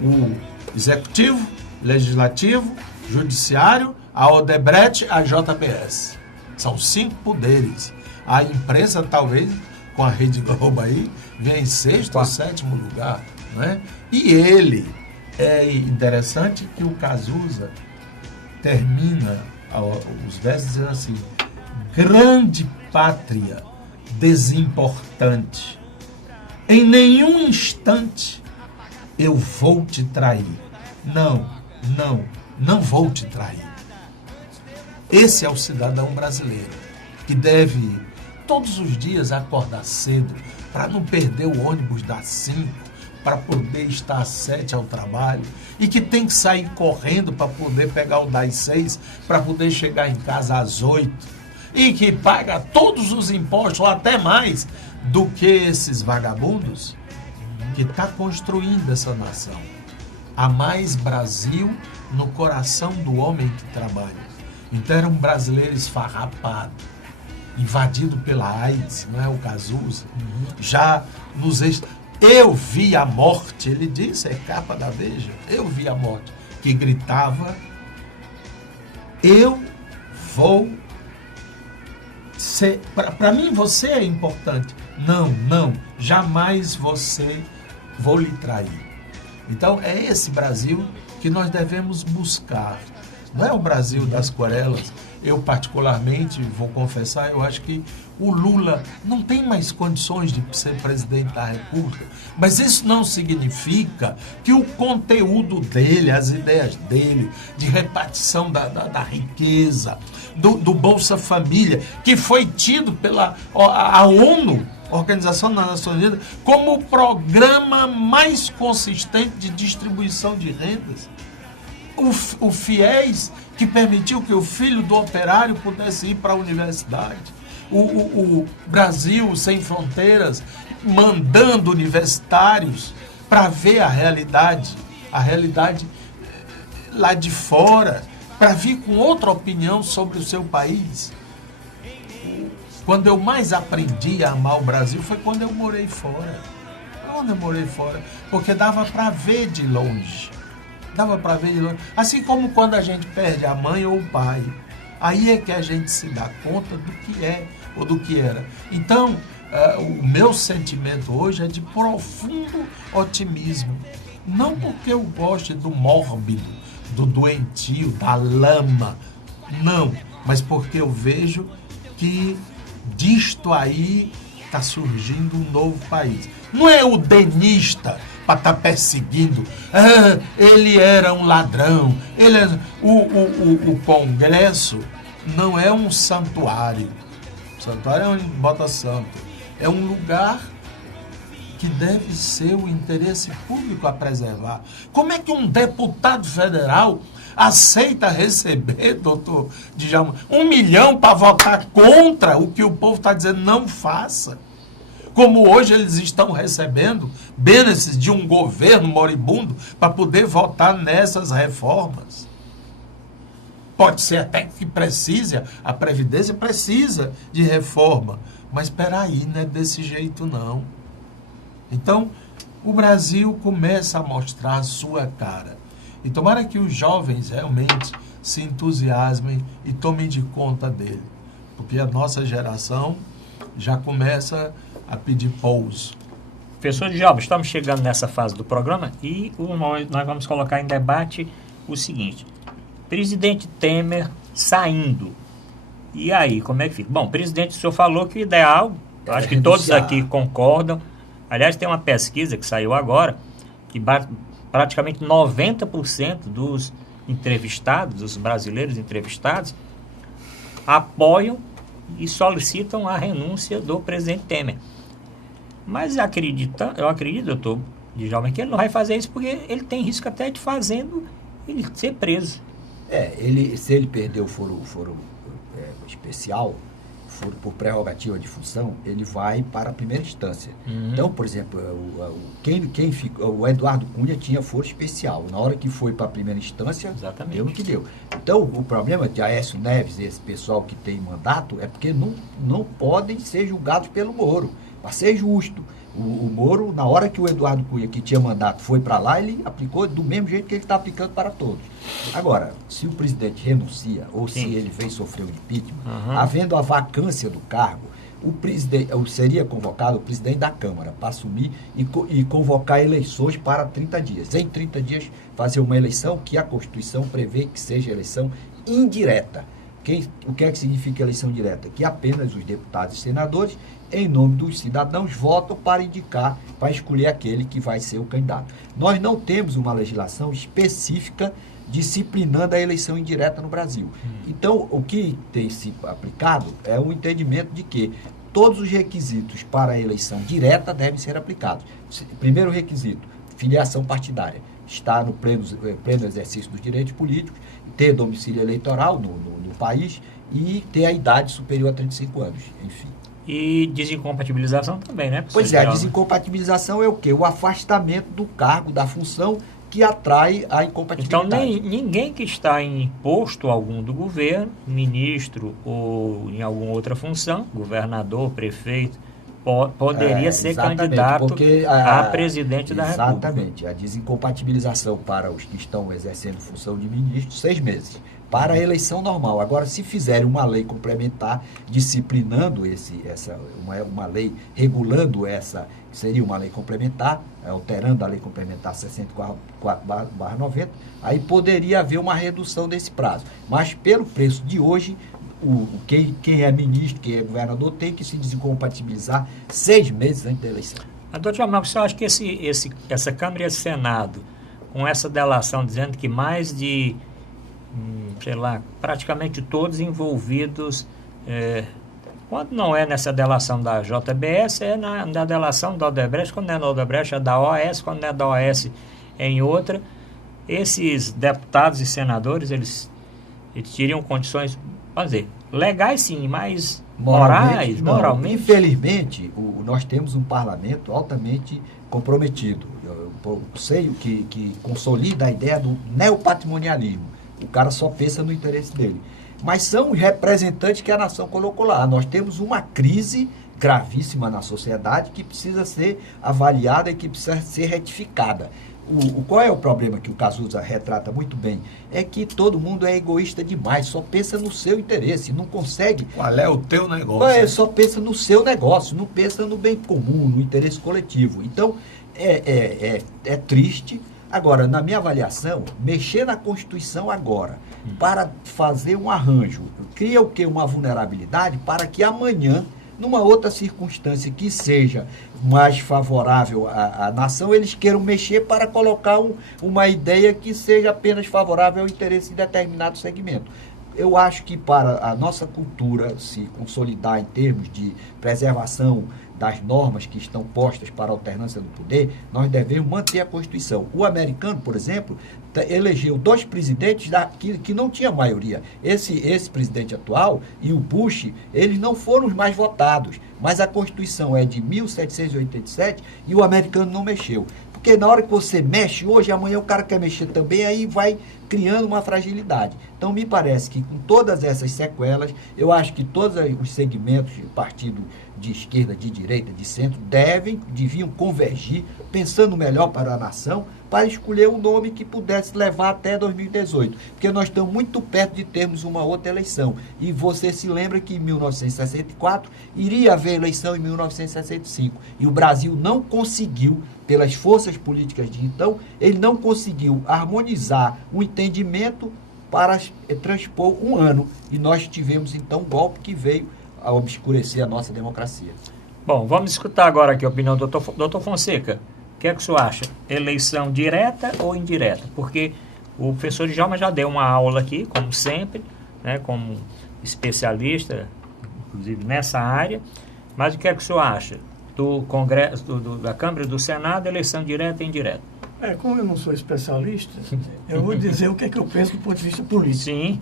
o Executivo, Legislativo, Judiciário, a Odebrecht, a JBS. São 5 poderes. A imprensa, talvez, com a Rede Globo aí, vem em 6º ou 7º lugar. Né? E ele, é interessante que o Cazuza termina os versos dizendo assim: grande pátria desimportante, em nenhum instante eu vou te trair. Não vou te trair. Esse é o cidadão brasileiro, que deve todos os dias acordar cedo para não perder o ônibus das 5, para poder estar às 7 ao trabalho, e que tem que sair correndo para poder pegar o das 6, para poder chegar em casa às 8, e que paga todos os impostos, ou até mais, do que esses vagabundos, que está construindo essa nação. Há mais Brasil no coração do homem que trabalha. Então era um brasileiro esfarrapado, invadido pela AIDS, não é o Cazuza? Já nos... Eu vi a morte, ele disse, é capa da Veja, eu vi a morte, que gritava, eu vou ser... Para mim você é importante. Não, jamais vou lhe trair. Então é esse Brasil que nós devemos buscar. Não é o Brasil das Querelas. Eu particularmente, vou confessar, eu acho que o Lula não tem mais condições de ser presidente da República. Mas isso não significa que o conteúdo dele, as ideias dele, de repartição da riqueza, do Bolsa Família, que foi tido pela a ONU, Organização das Nações Unidas, como o programa mais consistente de distribuição de rendas. O FIES, que permitiu que o filho do operário pudesse ir para a universidade. O Brasil Sem Fronteiras, mandando universitários para ver a realidade lá de fora, para vir com outra opinião sobre o seu país. Quando eu mais aprendi a amar o Brasil foi quando eu morei fora. Porque dava para ver de longe. Assim como quando a gente perde a mãe ou o pai. Aí é que a gente se dá conta do que é ou do que era. Então, o meu sentimento hoje é de profundo otimismo. Não porque eu goste do mórbido, do doentio, da lama. Não, mas porque eu vejo que disto aí está surgindo um novo país. Não é o denista para estar perseguindo. Ele era um ladrão. O Congresso não é um santuário. O santuário é onde bota santo. É um lugar que deve ser o interesse público a preservar. Como é que um deputado federal aceita receber, doutor Djalma, 1 milhão para votar contra o que o povo está dizendo não faça? Como hoje eles estão recebendo bênçãos de um governo moribundo para poder votar nessas reformas. Pode ser até que precise, a Previdência precisa de reforma, mas espera aí, não é desse jeito não. Então, o Brasil começa a mostrar a sua cara. E tomara que os jovens realmente se entusiasmem e tomem de conta dele. Porque a nossa geração já começa a pedir pouso. Professor Djalma, estamos chegando nessa fase do programa e nós vamos colocar em debate o seguinte. Presidente Temer saindo. E aí, como é que fica? Bom, presidente, o senhor falou que o ideal, acho que todos aqui concordam. Aliás, tem uma pesquisa que saiu agora, que praticamente 90% dos entrevistados, dos brasileiros entrevistados, apoiam e solicitam a renúncia do presidente Temer. Mas eu acredito, doutor Djalma, que ele não vai fazer isso porque ele tem risco até de fazendo ele ser preso. Se ele perder o foro especial, foro por prerrogativa de função, ele vai para a primeira instância. Então, por exemplo, o Eduardo Cunha tinha foro especial. Na hora que foi para a primeira instância, exatamente, deu no que deu. Então, o problema de Aécio Neves e esse pessoal que tem mandato é porque não podem ser julgados pelo Moro. Para ser justo, o Moro, na hora que o Eduardo Cunha, que tinha mandato, foi para lá, ele aplicou do mesmo jeito que ele está aplicando para todos. Agora, se o presidente renuncia, ou se ele vem sofrer o impeachment, havendo a vacância do cargo, seria convocado o presidente da Câmara para assumir e convocar eleições para 30 dias. Em 30 dias, fazer uma eleição que a Constituição prevê que seja eleição indireta. O que é que significa eleição direta? Que apenas os deputados e senadores, em nome dos cidadãos, votam para indicar, para escolher aquele que vai ser o candidato. Nós não temos uma legislação específica disciplinando a eleição indireta no Brasil. Então, o que tem se aplicado é um entendimento de que todos os requisitos para a eleição direta devem ser aplicados. Primeiro requisito, filiação partidária. Estar no pleno exercício dos direitos políticos, ter domicílio eleitoral no país e ter a idade superior a 35 anos, enfim. E desincompatibilização também, né? Pois é, a desincompatibilização é o quê? O afastamento do cargo, da função que atrai a incompatibilidade. Então, ninguém que está em posto algum do governo, ministro ou em alguma outra função, governador, prefeito, poderia ser candidato a presidente da República. Exatamente. A desincompatibilização para os que estão exercendo função de ministro, 6 meses. Para a eleição normal. Agora, se fizerem uma lei complementar disciplinando uma lei regulando essa, seria uma lei complementar, alterando a lei complementar 64/90, aí poderia haver uma redução desse prazo. Mas pelo preço de hoje, quem é ministro, quem é governador, tem que se desincompatibilizar 6 meses antes da eleição. Doutor Amaro, você acha que essa Câmara e esse Senado, com essa delação dizendo que mais de praticamente todos envolvidos, quando não é nessa delação da JBS, é na delação da Odebrecht, quando não é na Odebrecht é da OAS, quando não é da OAS é em outra, esses deputados e senadores, eles teriam condições, vamos dizer, legais sim, mas moralmente. Infelizmente, nós temos um parlamento altamente comprometido. Eu sei que consolida a ideia do neopatrimonialismo. O cara só pensa no interesse dele. Mas são os representantes que a nação colocou lá. Nós temos uma crise gravíssima na sociedade que precisa ser avaliada e que precisa ser retificada. Qual é o problema que o Cazuza retrata muito bem? É que todo mundo é egoísta demais, só pensa no seu interesse, não consegue... Qual é o teu negócio? Só pensa no seu negócio, não pensa no bem comum, no interesse coletivo. Então, é triste. Agora, na minha avaliação, mexer na Constituição agora para fazer um arranjo, cria o quê? Uma vulnerabilidade para que amanhã, numa outra circunstância que seja mais favorável à nação, eles queiram mexer para colocar uma ideia que seja apenas favorável ao interesse de determinado segmento. Eu acho que para a nossa cultura se consolidar em termos de preservação das normas que estão postas para a alternância do poder, nós devemos manter a Constituição. O americano, por exemplo, elegeu 2 presidentes que não tinha maioria. Esse presidente atual e o Bush, eles não foram os mais votados, mas a Constituição é de 1787 e o americano não mexeu. Porque na hora que você mexe hoje, amanhã o cara quer mexer também, aí vai criando uma fragilidade. Então, me parece que com todas essas sequelas, eu acho que todos os segmentos, partido de esquerda, de direita, de centro, deviam convergir, pensando melhor para a nação, para escolher um nome que pudesse levar até 2018. Porque nós estamos muito perto de termos uma outra eleição. E você se lembra que em 1964 iria haver eleição em 1965. E o Brasil não conseguiu, pelas forças políticas de então, ele não conseguiu harmonizar o entendimento para transpor um ano. E nós tivemos, então, um golpe que veio a obscurecer a nossa democracia. Bom, vamos escutar agora aqui a opinião do doutor Fonseca. O que é que o senhor acha? Eleição direta ou indireta? Porque o professor Djalma já deu uma aula aqui, como sempre, né, como especialista, inclusive nessa área. Mas o que é que o senhor acha? Do Congresso, da Câmara e do Senado, eleição direta e indireta? Como eu não sou especialista, eu vou dizer o que é que eu penso do ponto de vista político. Sim.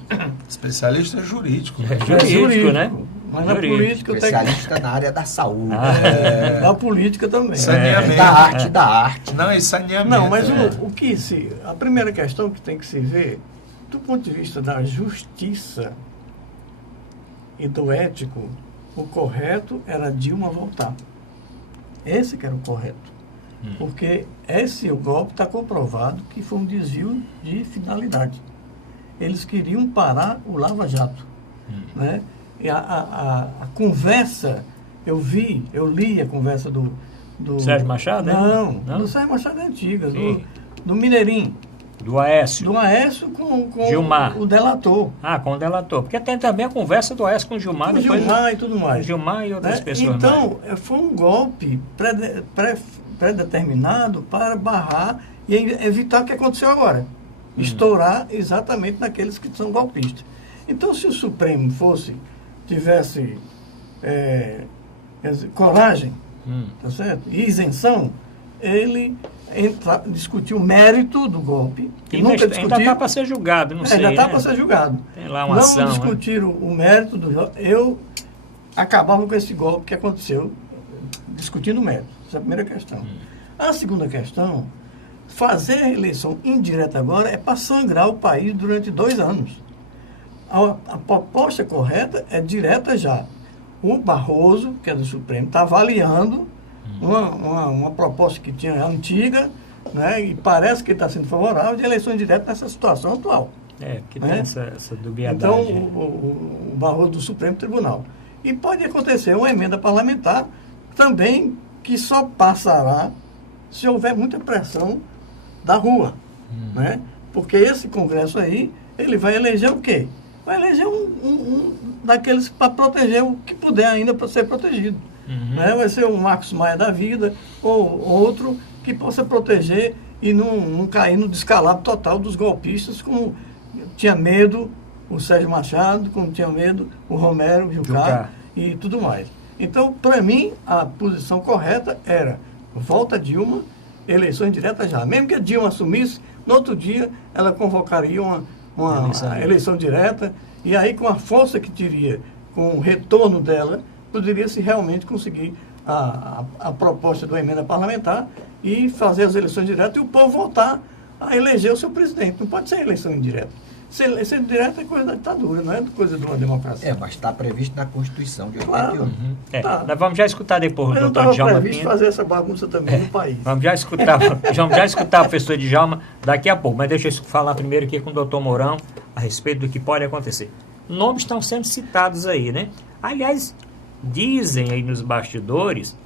Especialista jurídico. Jurídico, né? Mas na política... Especialista na área da saúde. Na política também. Saneamento. Da arte. Não, é saneamento. Não, mas a primeira questão que tem que se ver, do ponto de vista da justiça e do ético, o correto era Dilma voltar. Esse que era o correto. Porque o golpe está comprovado que foi um desvio de finalidade. Eles queriam parar o Lava Jato. Né? E a conversa, eu li a conversa do Sérgio Machado? Não, do Sérgio Machado é antiga, do Mineirinho. Do Aécio. Do Aécio com Gilmar. O delator. Com o delator. Porque tem também a conversa do Aécio com o Gilmar. Com Gilmar e tudo mais. Gilmar e outras pessoas. Então, foi um golpe pré-determinado para barrar e evitar o que aconteceu agora. estourar exatamente naqueles que são golpistas. Então, se o Supremo tivesse coragem, tá certo? E isenção, ele discutir o mérito do golpe. Ainda está para ser julgado, não sei. Ainda está para ser julgado. Tem lá uma não ação, discutir o mérito do golpe. Eu acabava com esse golpe que aconteceu, discutindo o mérito. Essa é a primeira questão. A segunda questão, fazer a eleição indireta agora é para sangrar o país durante 2 anos. A proposta correta é direta já. O Barroso, que é do Supremo, está avaliando uma proposta que tinha antiga, né, e parece que está sendo favorável de eleição indireta nessa situação atual. Que tem essa dubiedade. Então, o Barroso do Supremo Tribunal. E pode acontecer uma emenda parlamentar também que só passará se houver muita pressão da rua. Né? Porque esse Congresso aí, ele vai eleger o quê? Vai eleger um daqueles para proteger o que puder ainda para ser protegido. Né? Vai ser um Marcos Maia da vida ou outro que possa proteger e não cair no descalabro total dos golpistas, como tinha medo o Sérgio Machado, como tinha medo o Romero Jucá e tudo mais. Então, para mim, a posição correta era volta Dilma, eleição indireta já. Mesmo que a Dilma assumisse, no outro dia ela convocaria uma eleição direta, e aí com a força que teria, com o retorno dela, poderia-se realmente conseguir a proposta da emenda parlamentar e fazer as eleições diretas e o povo voltar a eleger o seu presidente. Não pode ser eleição indireta. Eleição indireta é coisa da ditadura, não é coisa de uma democracia. Mas está previsto na Constituição de 81. Claro. Tá. Nós vamos já escutar depois o doutor Djalma Pinto. Mas não estava previsto fazer essa bagunça também no país. Vamos já escutar o professor Djalma daqui a pouco. Mas deixa eu falar primeiro aqui com o doutor Mourão a respeito do que pode acontecer. Nomes estão sendo citados aí, né? Aliás, dizem aí nos bastidores,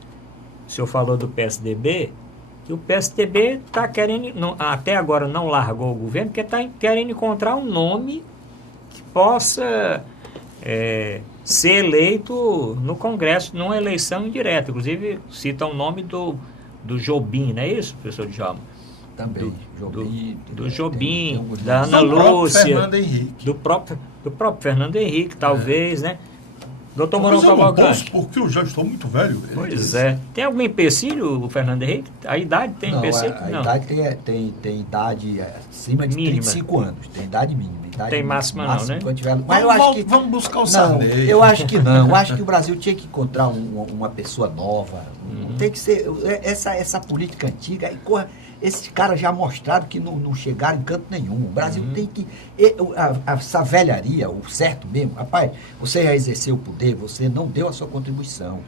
o senhor falou do PSDB, que o PSDB está querendo, até agora não largou o governo, porque está querendo encontrar um nome que possa ser eleito no Congresso, numa eleição indireta. Inclusive, cita o nome do Jobim, não é isso, professor Djalma? Também. Do Jobim, da Ana Lúcia, do próprio Fernando Henrique, talvez, né? Doutor Mourão Cavalcante. Porque eu já estou muito velho. Pois é. Tem algum empecilho, o Fernando Henrique? A idade tem empecilho? A idade tem idade acima de mínima. 35 anos. Tem idade mínima. Tem máxima não, né? Mas eu acho que vamos buscar o Sarney. Eu acho que não. Eu acho que o Brasil tinha que encontrar uma pessoa nova. Tem que ser essa política antiga. Esses caras já mostraram que não chegaram em canto nenhum. O Brasil tem que... Essa velharia, o certo mesmo, rapaz, você já exerceu o poder, você não deu a sua contribuição.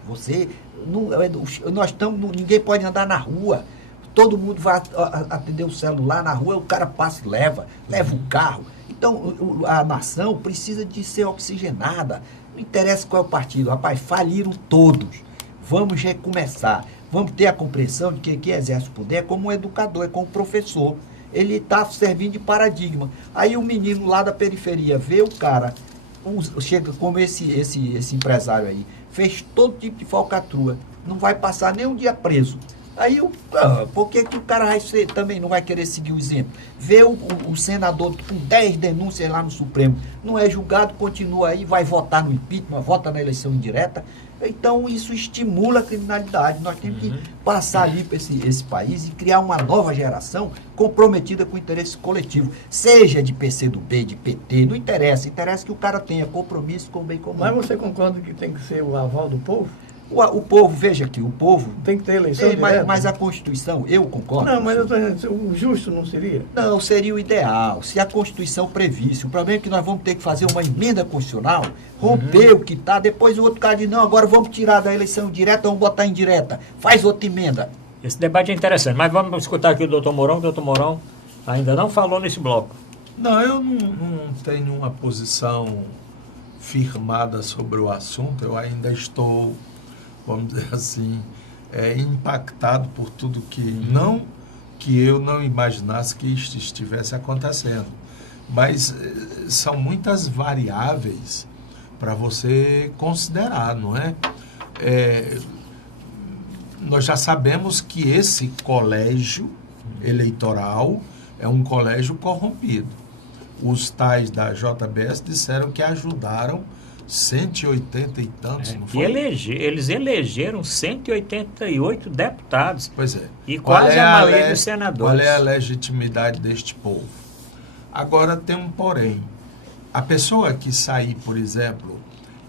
Nós estamos... Ninguém pode andar na rua. Todo mundo vai atender o celular na rua, o cara passa e leva o carro. Então, a nação precisa de ser oxigenada. Não interessa qual é o partido. Rapaz, faliram todos. Vamos recomeçar. Vamos ter a compreensão de que quem exerce o poder é como um educador, é como um professor. Ele está servindo de paradigma. Aí o menino lá da periferia vê o cara, chega como esse empresário aí, fez todo tipo de falcatrua, não vai passar nem um dia preso. Aí, por que o cara também não vai querer seguir o exemplo? Vê o senador com 10 denúncias lá no Supremo, não é julgado, continua aí, vai votar no impeachment, vota na eleição indireta. Então, isso estimula a criminalidade. Nós temos que passar ali para esse país e criar uma nova geração comprometida com o interesse coletivo. Seja de PCdoB, de PT, não interessa. Interessa que o cara tenha compromisso com o bem comum. Mas você concorda que tem que ser o aval do povo? O povo, veja aqui, o povo... Tem que ter eleição mas a Constituição, eu concordo. Não, mas eu estou dizendo, o justo não seria? Não, seria o ideal, se a Constituição previsse. O problema é que nós vamos ter que fazer uma emenda constitucional, romper o que está, depois o outro cara diz, não, agora vamos tirar da eleição direta, vamos botar indireta. Faz outra emenda. Esse debate é interessante, mas vamos escutar aqui o doutor Mourão. O doutor Mourão ainda não falou nesse bloco. Não, eu não tenho uma posição firmada sobre o assunto, eu ainda estou... vamos dizer assim, impactado por tudo que eu não imaginasse que isto estivesse acontecendo. Mas são muitas variáveis para você considerar, não é? Nós já sabemos que esse colégio eleitoral é um colégio corrompido. Os tais da JBS disseram que ajudaram 180 e tantos, não foi? Eles elegeram 188 deputados. Pois é. E quase a maioria dos senadores. Qual é a legitimidade deste povo? Agora tem um porém. A pessoa que sair, por exemplo,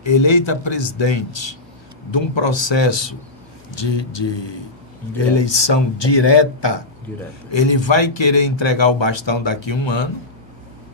eleita presidente de um processo de eleição direta, ele vai querer entregar o bastão daqui a um ano.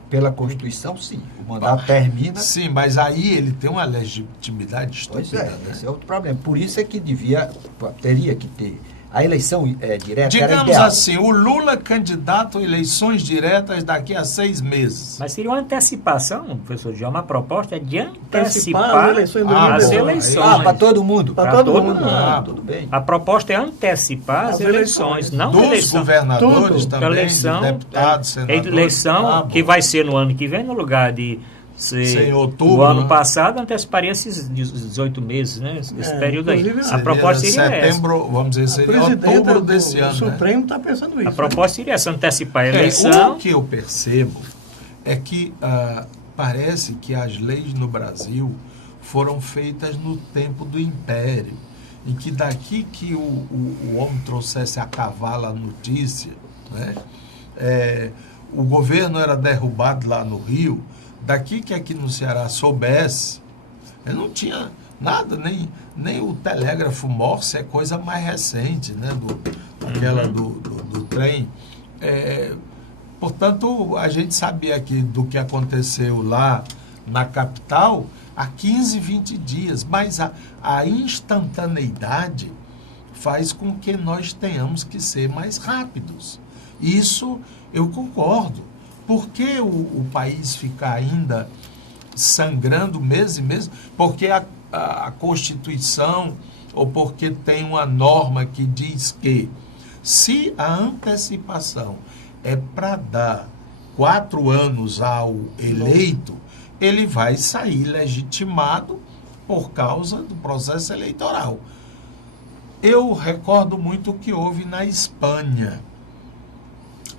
Pela Constituição, sim. O mandato termina... Sim, mas aí ele tem uma legitimidade estúpida. Pois é, né? esse é outro problema. Por isso é que teria que ter. A eleição direta Digamos era ideal. assim, o Lula candidato a eleições diretas daqui a 6 meses. Mas seria uma antecipação, professor Djalma, a proposta é de antecipar as eleições do as Rio. eleições. Para todo mundo. Para Pra todo todo mundo. mundo. Tudo bem. A proposta é antecipar as eleições, não a Dos eleição. governadores Tudo. também, Eleição, de deputados, senadores. eleição que vai ser no ano que vem, no lugar de ser em outubro, o ano né? passado, anteciparia esses 18 meses, né? Esse período aí. inclusive, A proposta seria essa. setembro, vamos dizer, A seria presidenta outubro do desse ano. Né? Supremo está pensando isso. A proposta seria essa, antecipar a O eleição. que eu percebo é que parece que as leis no Brasil foram feitas no tempo do Império, em que daqui que o homem trouxesse a cavalo a notícia, né? O governo era derrubado lá no Rio, daqui que aqui no Ceará soubesse, não tinha nada, nem o telégrafo Morse é coisa mais recente, né? Aquela do trem. Portanto, a gente sabia aqui do que aconteceu lá na capital há 15, 20 dias, mas a instantaneidade faz com que nós tenhamos que ser mais rápidos. Isso eu concordo. Por que o país fica ainda sangrando mês e mês? Porque a Constituição, ou porque tem uma norma que diz que se a antecipação é para dar 4 anos ao eleito, ele vai sair legitimado por causa do processo eleitoral. Eu recordo muito o que houve na Espanha.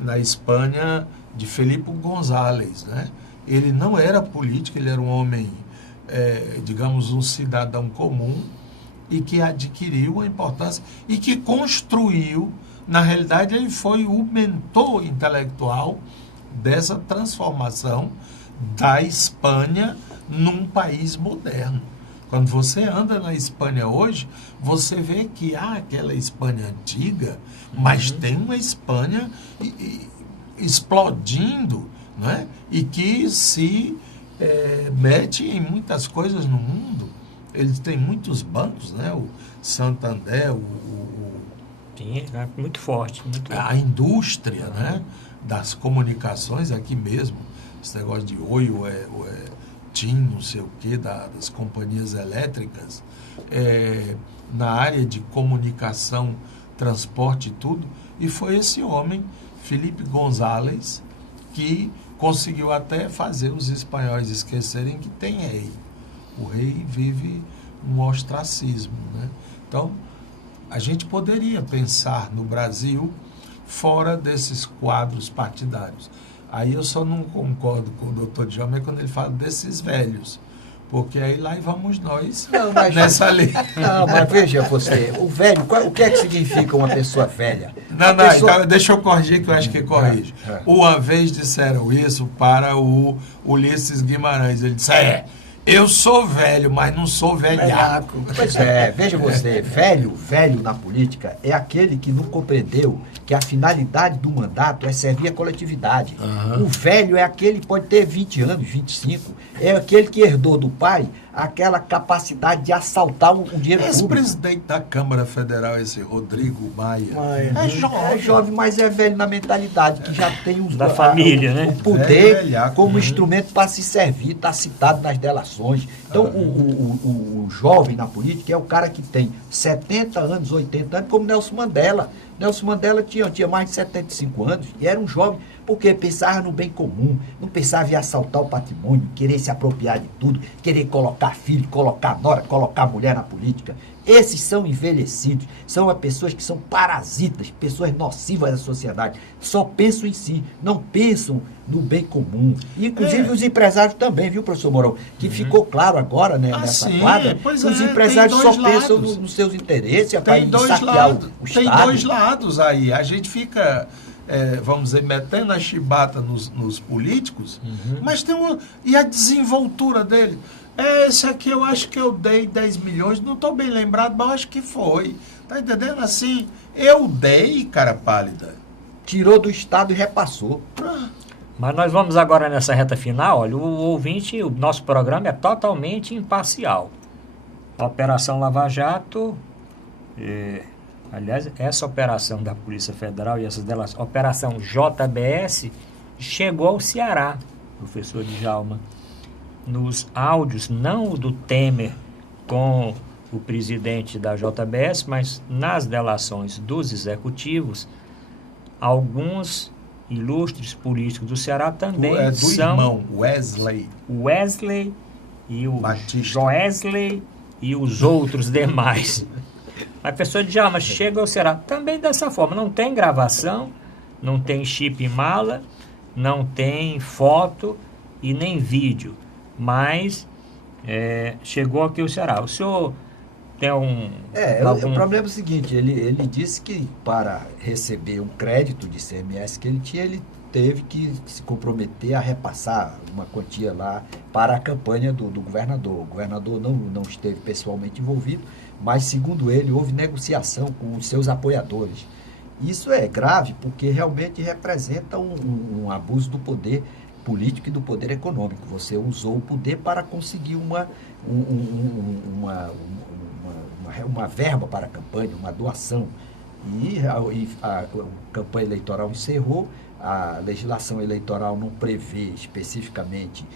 Na Espanha, de Felipe González, né? Ele não era político, ele era um homem, digamos, um cidadão comum e que adquiriu a importância e que construiu, na realidade, ele foi o mentor intelectual dessa transformação da Espanha num país moderno. Quando você anda na Espanha hoje, você vê que há aquela Espanha antiga, mas tem uma Espanha explodindo, não é? E que se mete em muitas coisas no mundo. Eles têm muitos bancos, né? O Santander, Sim, é muito forte. a indústria, né? Das comunicações aqui mesmo, esse negócio de Oi, TIM, não sei o quê, das companhias elétricas, na área de comunicação, transporte e tudo, e foi esse homem, Felipe González, que conseguiu até fazer os espanhóis esquecerem que tem rei. O rei vive um ostracismo, né? Então, a gente poderia pensar no Brasil fora desses quadros partidários. Aí eu só não concordo com o doutor Djalma quando ele fala desses velhos, porque aí lá vamos nós nessa lei. Não, mas veja você, o velho, o que é que significa uma pessoa velha? Então, deixa eu corrigir, que eu acho que corrige. Uma vez disseram isso para o Ulisses Guimarães, ele disse, eu sou velho, mas não sou velhaco. Pois veja você, velho na política é aquele que não compreendeu que a finalidade do mandato é servir a coletividade. O velho é aquele que pode ter 20 anos, 25, é aquele que herdou do pai aquela capacidade de assaltar o dinheiro Esse público. presidente da Câmara Federal, esse Rodrigo Maia, É jovem, mas é velho na mentalidade, que já tem Da família, né? o poder velhaco, como instrumento para se servir, está citado nas delações. Então, o jovem na política é o cara que tem 70 anos, 80 anos, como Nelson Mandela. Nelson Mandela tinha mais de 75 anos e era um jovem, porque pensava no bem comum, não pensava em assaltar o patrimônio, querer se apropriar de tudo, querer colocar filho, colocar nora, colocar mulher na política. Esses são envelhecidos, são pessoas que são parasitas, pessoas nocivas à sociedade, só pensam em si, não pensam no bem comum. Inclusive os empresários também, viu, professor Mourão? Que ficou claro agora, né, nessa quadra, que os empresários só pensam nos seus interesses, para saquear o Estado. Tem dois lados aí. A gente fica, vamos dizer, metendo a chibata nos políticos, mas tem e a desenvoltura dele. Esse aqui eu acho que eu dei 10 milhões, não estou bem lembrado, mas eu acho que foi. Tá entendendo? Assim, eu dei, cara pálida. Tirou do Estado e repassou. Mas nós vamos agora nessa reta final. Olha, o ouvinte, o nosso programa é totalmente imparcial. A Operação Lava Jato, aliás, essa operação da Polícia Federal e essas delas, Operação JBS, chegou ao Ceará, professor Djalma. Nos áudios, não do Temer com o presidente da JBS, mas nas delações dos executivos, alguns ilustres políticos do Ceará também são... irmão Wesley e o Batista. Joesley e os outros demais. A pessoa diz, mas chega ao Ceará também dessa forma. Não tem gravação, não tem chip em mala, não tem foto e nem vídeo. Mas chegou aqui ao Ceará. O senhor tem o problema é o seguinte, ele disse que para receber um crédito de ICMS que ele tinha, ele teve que se comprometer a repassar uma quantia lá para a campanha do governador. O governador não esteve pessoalmente envolvido, mas, segundo ele, houve negociação com os seus apoiadores. Isso é grave porque realmente representa um abuso do poder político e do poder econômico. Você usou o poder para conseguir uma verba para a campanha, uma doação. E a campanha eleitoral encerrou, a legislação eleitoral não prevê especificamente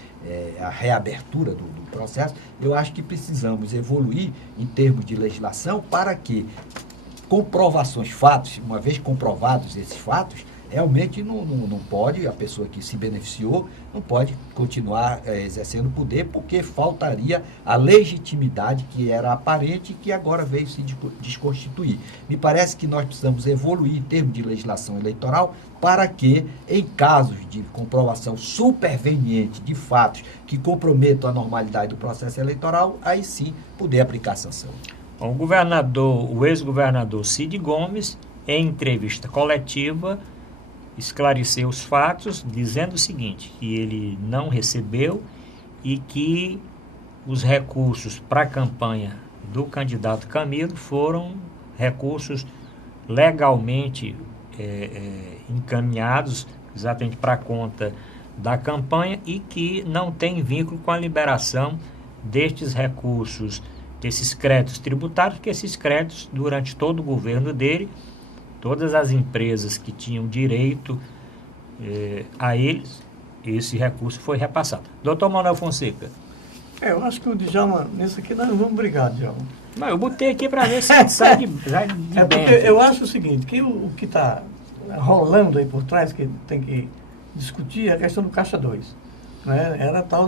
a reabertura do processo. Eu acho que precisamos evoluir em termos de legislação para que comprovações, fatos, uma vez comprovados esses fatos, realmente não pode, a pessoa que se beneficiou, não pode continuar exercendo o poder, porque faltaria a legitimidade que era aparente e que agora veio se desconstituir. Me parece que nós precisamos evoluir em termos de legislação eleitoral para que, em casos de comprovação superveniente de fatos que comprometam a normalidade do processo eleitoral, aí sim poder aplicar sanção. O ex-governador Cid Gomes, em entrevista coletiva, esclareceu os fatos, dizendo o seguinte, que ele não recebeu e que os recursos para a campanha do candidato Camilo foram recursos legalmente encaminhados exatamente para a conta da campanha e que não tem vínculo com a liberação destes recursos, desses créditos tributários, porque esses créditos, durante todo o governo dele, todas as empresas que tinham direito a eles, esse recurso foi repassado. Doutor Manuel Fonseca. Eu acho que o Djalma, nesse aqui nós não vamos brigar, Djalma. Não, eu botei aqui para ver se sai de porque eu acho o seguinte, que o que está rolando aí por trás, que tem que discutir, é a questão do Caixa 2. Né? Era a tal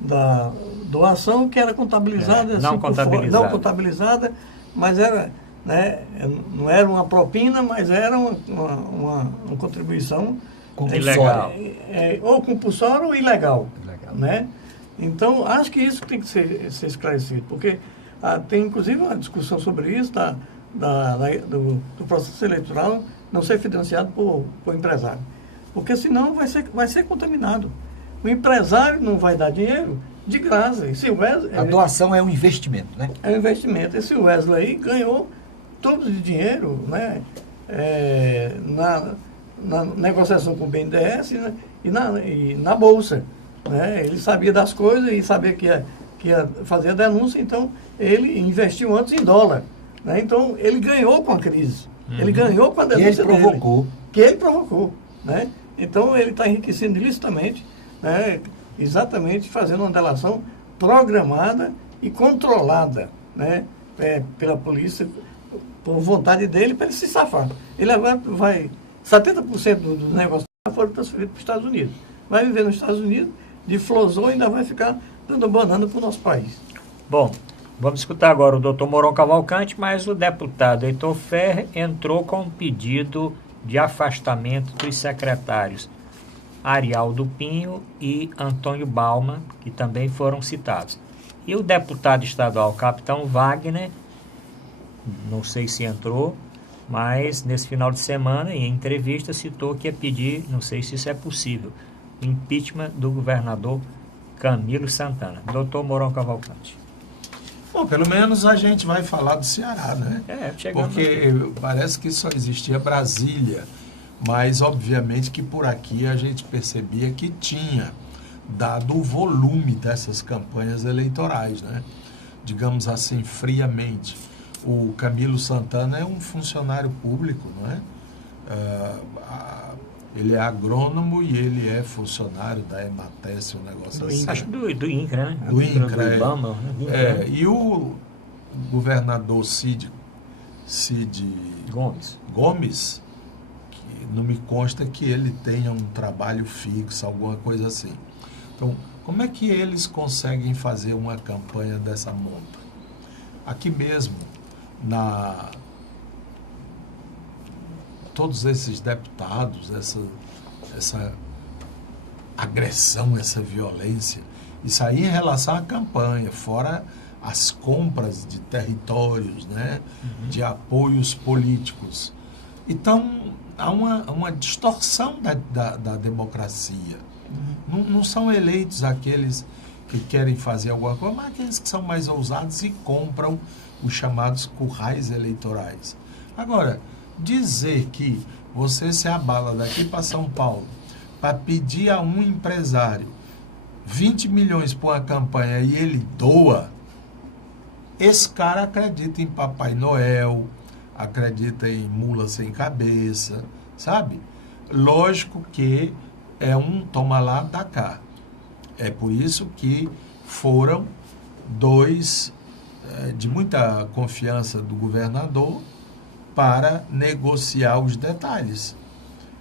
da doação que era contabilizada. Não contabilizada, mas era... Né? Não era uma propina, mas era uma contribuição ilegal. Ou compulsória ou ilegal. Né? Então, acho que isso tem que ser esclarecido, porque tem inclusive uma discussão sobre isso do processo eleitoral não ser financiado por empresário. Porque senão vai ser contaminado. O empresário não vai dar dinheiro de graça. A doação é um investimento, né? É um investimento. Esse Wesley ganhou todo de dinheiro, né, na negociação com o BNDES e na Bolsa. Né? Ele sabia das coisas e sabia que ia fazer a denúncia, então ele investiu antes em dólar. Né? Então ele ganhou com a crise. Ele ganhou com a denúncia que ele provocou. Né? Então ele está enriquecendo ilicitamente, né, exatamente fazendo uma delação programada e controlada, né, pela polícia, por vontade dele, para ele se safar. Ele agora vai... 70% dos negócios foram transferidos para os Estados Unidos. Vai viver nos Estados Unidos, de flosou e ainda vai ficar dando banana para o nosso país. Bom, Vamos escutar agora o doutor Mourão Cavalcante, mas o deputado Heitor Ferrer entrou com um pedido de afastamento dos secretários Arialdo Pinho e Antônio Balma, que também foram citados. E o deputado estadual Capitão Wagner, não sei se entrou, mas nesse final de semana, em entrevista, citou que ia pedir, não sei se isso é possível, o impeachment do governador Camilo Santana. Doutor Mourão Cavalcante. Bom, pelo menos a gente vai falar do Ceará, né? Porque parece que só existia Brasília, mas obviamente que por aqui a gente percebia que tinha, dado o volume dessas campanhas eleitorais, né? Digamos assim, friamente. O Camilo Santana é um funcionário público, não é? Ele é agrônomo e ele é funcionário da Emates, um negócio assim. Acho do INCRA, né? Do INCRA, do Ibama, né? E o governador Cid Gomes, que não me consta que ele tenha um trabalho fixo, alguma coisa assim. Então, como é que eles conseguem fazer uma campanha dessa monta? Aqui mesmo, todos esses deputados, essa agressão, essa violência, isso aí em relação à campanha, fora as compras de territórios, né, de apoios políticos. Então, há uma distorção da democracia. Não são eleitos aqueles que querem fazer alguma coisa, mas aqueles que são mais ousados e compram os chamados currais eleitorais. Agora, dizer que você se abala daqui para São Paulo para pedir a um empresário 20 milhões por uma campanha e ele doa, esse cara acredita em Papai Noel, acredita em mula sem cabeça, sabe? Lógico que é um toma lá, dá cá. É por isso que foram dois de muita confiança do governador para negociar os detalhes.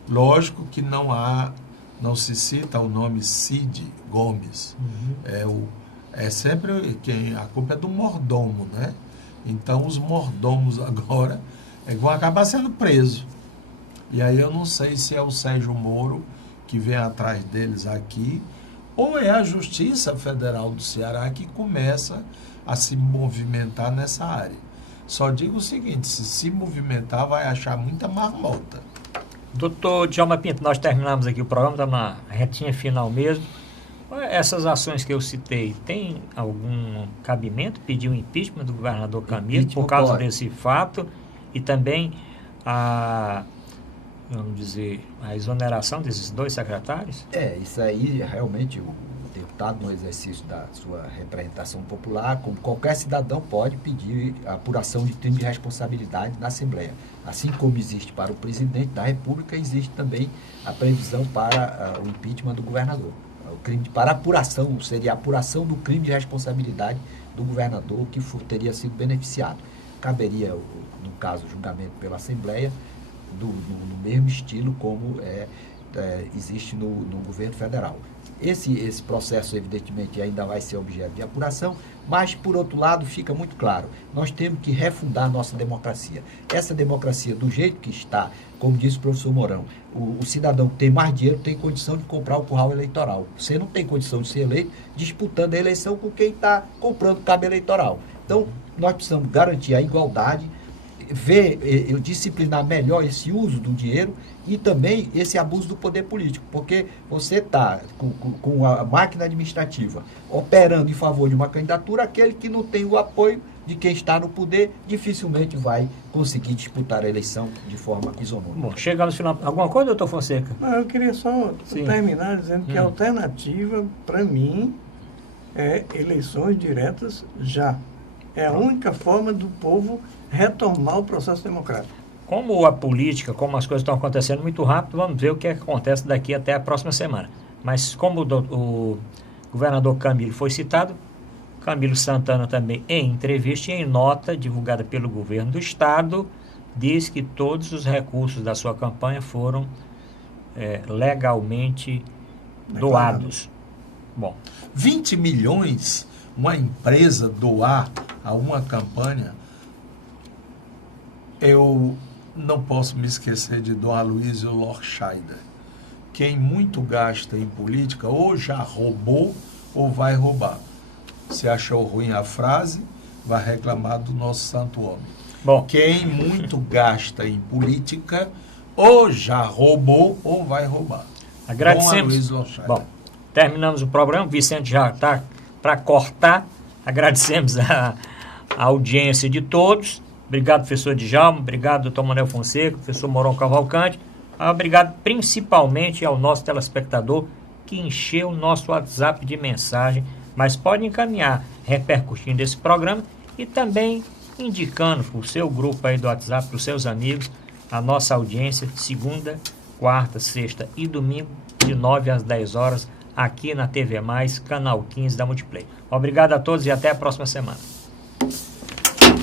Lógico que não se cita o nome Cid Gomes. É sempre a culpa é do mordomo, né? Então os mordomos agora vão acabar sendo presos. E aí eu não sei se é o Sérgio Moro que vem atrás deles aqui, ou é a Justiça Federal do Ceará que começa a se movimentar nessa área. Só digo o seguinte, se movimentar vai achar muita marmota. Doutor Djalma Pinto, nós terminamos aqui o programa, estamos na retinha final mesmo. Essas ações que eu citei, tem algum cabimento pedir o impeachment do governador Camilo por causa desse fato e também vamos dizer, a exoneração desses dois secretários? Isso aí realmente o deputado, no exercício da sua representação popular, como qualquer cidadão, pode pedir a apuração de crime de responsabilidade na Assembleia. Assim como existe para o presidente da República, existe também a previsão para o impeachment do governador. O crime para apuração, seria a apuração do crime de responsabilidade do governador que teria sido beneficiado. Caberia, no caso, julgamento pela Assembleia, no mesmo estilo como existe no governo federal. Esse processo, evidentemente, ainda vai ser objeto de apuração, mas, por outro lado, fica muito claro, nós temos que refundar a nossa democracia. Essa democracia, do jeito que está, como disse o professor Mourão, o cidadão que tem mais dinheiro tem condição de comprar o curral eleitoral. Você não tem condição de ser eleito disputando a eleição com quem está comprando cabo eleitoral. Então, nós precisamos garantir a igualdade, disciplinar melhor esse uso do dinheiro e também esse abuso do poder político, porque você está com a máquina administrativa operando em favor de uma candidatura, aquele que não tem o apoio de quem está no poder dificilmente vai conseguir disputar a eleição de forma isonômica. Bom, chegamos no final. Alguma coisa, doutor Fonseca? Não, eu queria só terminar dizendo que a alternativa, para mim, é eleições diretas já. É a única forma do povo retomar o processo democrático. Como a política, como as coisas estão acontecendo muito rápido, vamos ver o que acontece daqui até a próxima semana. Mas como o governador Camilo foi citado, Camilo Santana também, em entrevista e em nota divulgada pelo governo do estado, diz que todos os recursos da sua campanha foram legalmente doados. Bom, 20 milhões, uma empresa doar a uma campanha, eu não posso me esquecer de Dom Aloysio Lorscheider. Quem muito gasta em política ou já roubou ou vai roubar. Se achou ruim a frase, vai reclamar do nosso santo homem. Bom, Quem muito gasta em política ou já roubou ou vai roubar. Dom agradecemos. Aloysio Lorscheider. Bom, terminamos o programa. O Vicente já está para cortar. Agradecemos a audiência de todos. Obrigado, professor Djalma. Obrigado, doutor Manuel Fonseca, professor Moron Cavalcante. Obrigado principalmente ao nosso telespectador que encheu o nosso WhatsApp de mensagem. Mas pode encaminhar repercutindo esse programa e também indicando para o seu grupo aí do WhatsApp, para os seus amigos, a nossa audiência segunda, quarta, sexta e domingo, de 9 às 10 horas, aqui na TV Mais, canal 15 da Multiplay. Obrigado a todos e até a próxima semana.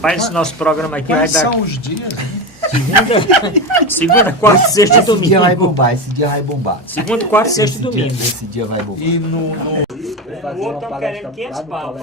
Faz esse nosso programa aqui. Quais vai dar são os dias, né? segunda, quarta, sexta e Esse dia vai domingo. bombar, esse dia vai bombar. Segunda, quarta, sexta e domingo. Esse dia vai bombar. E no O outro estão querendo 500 pau.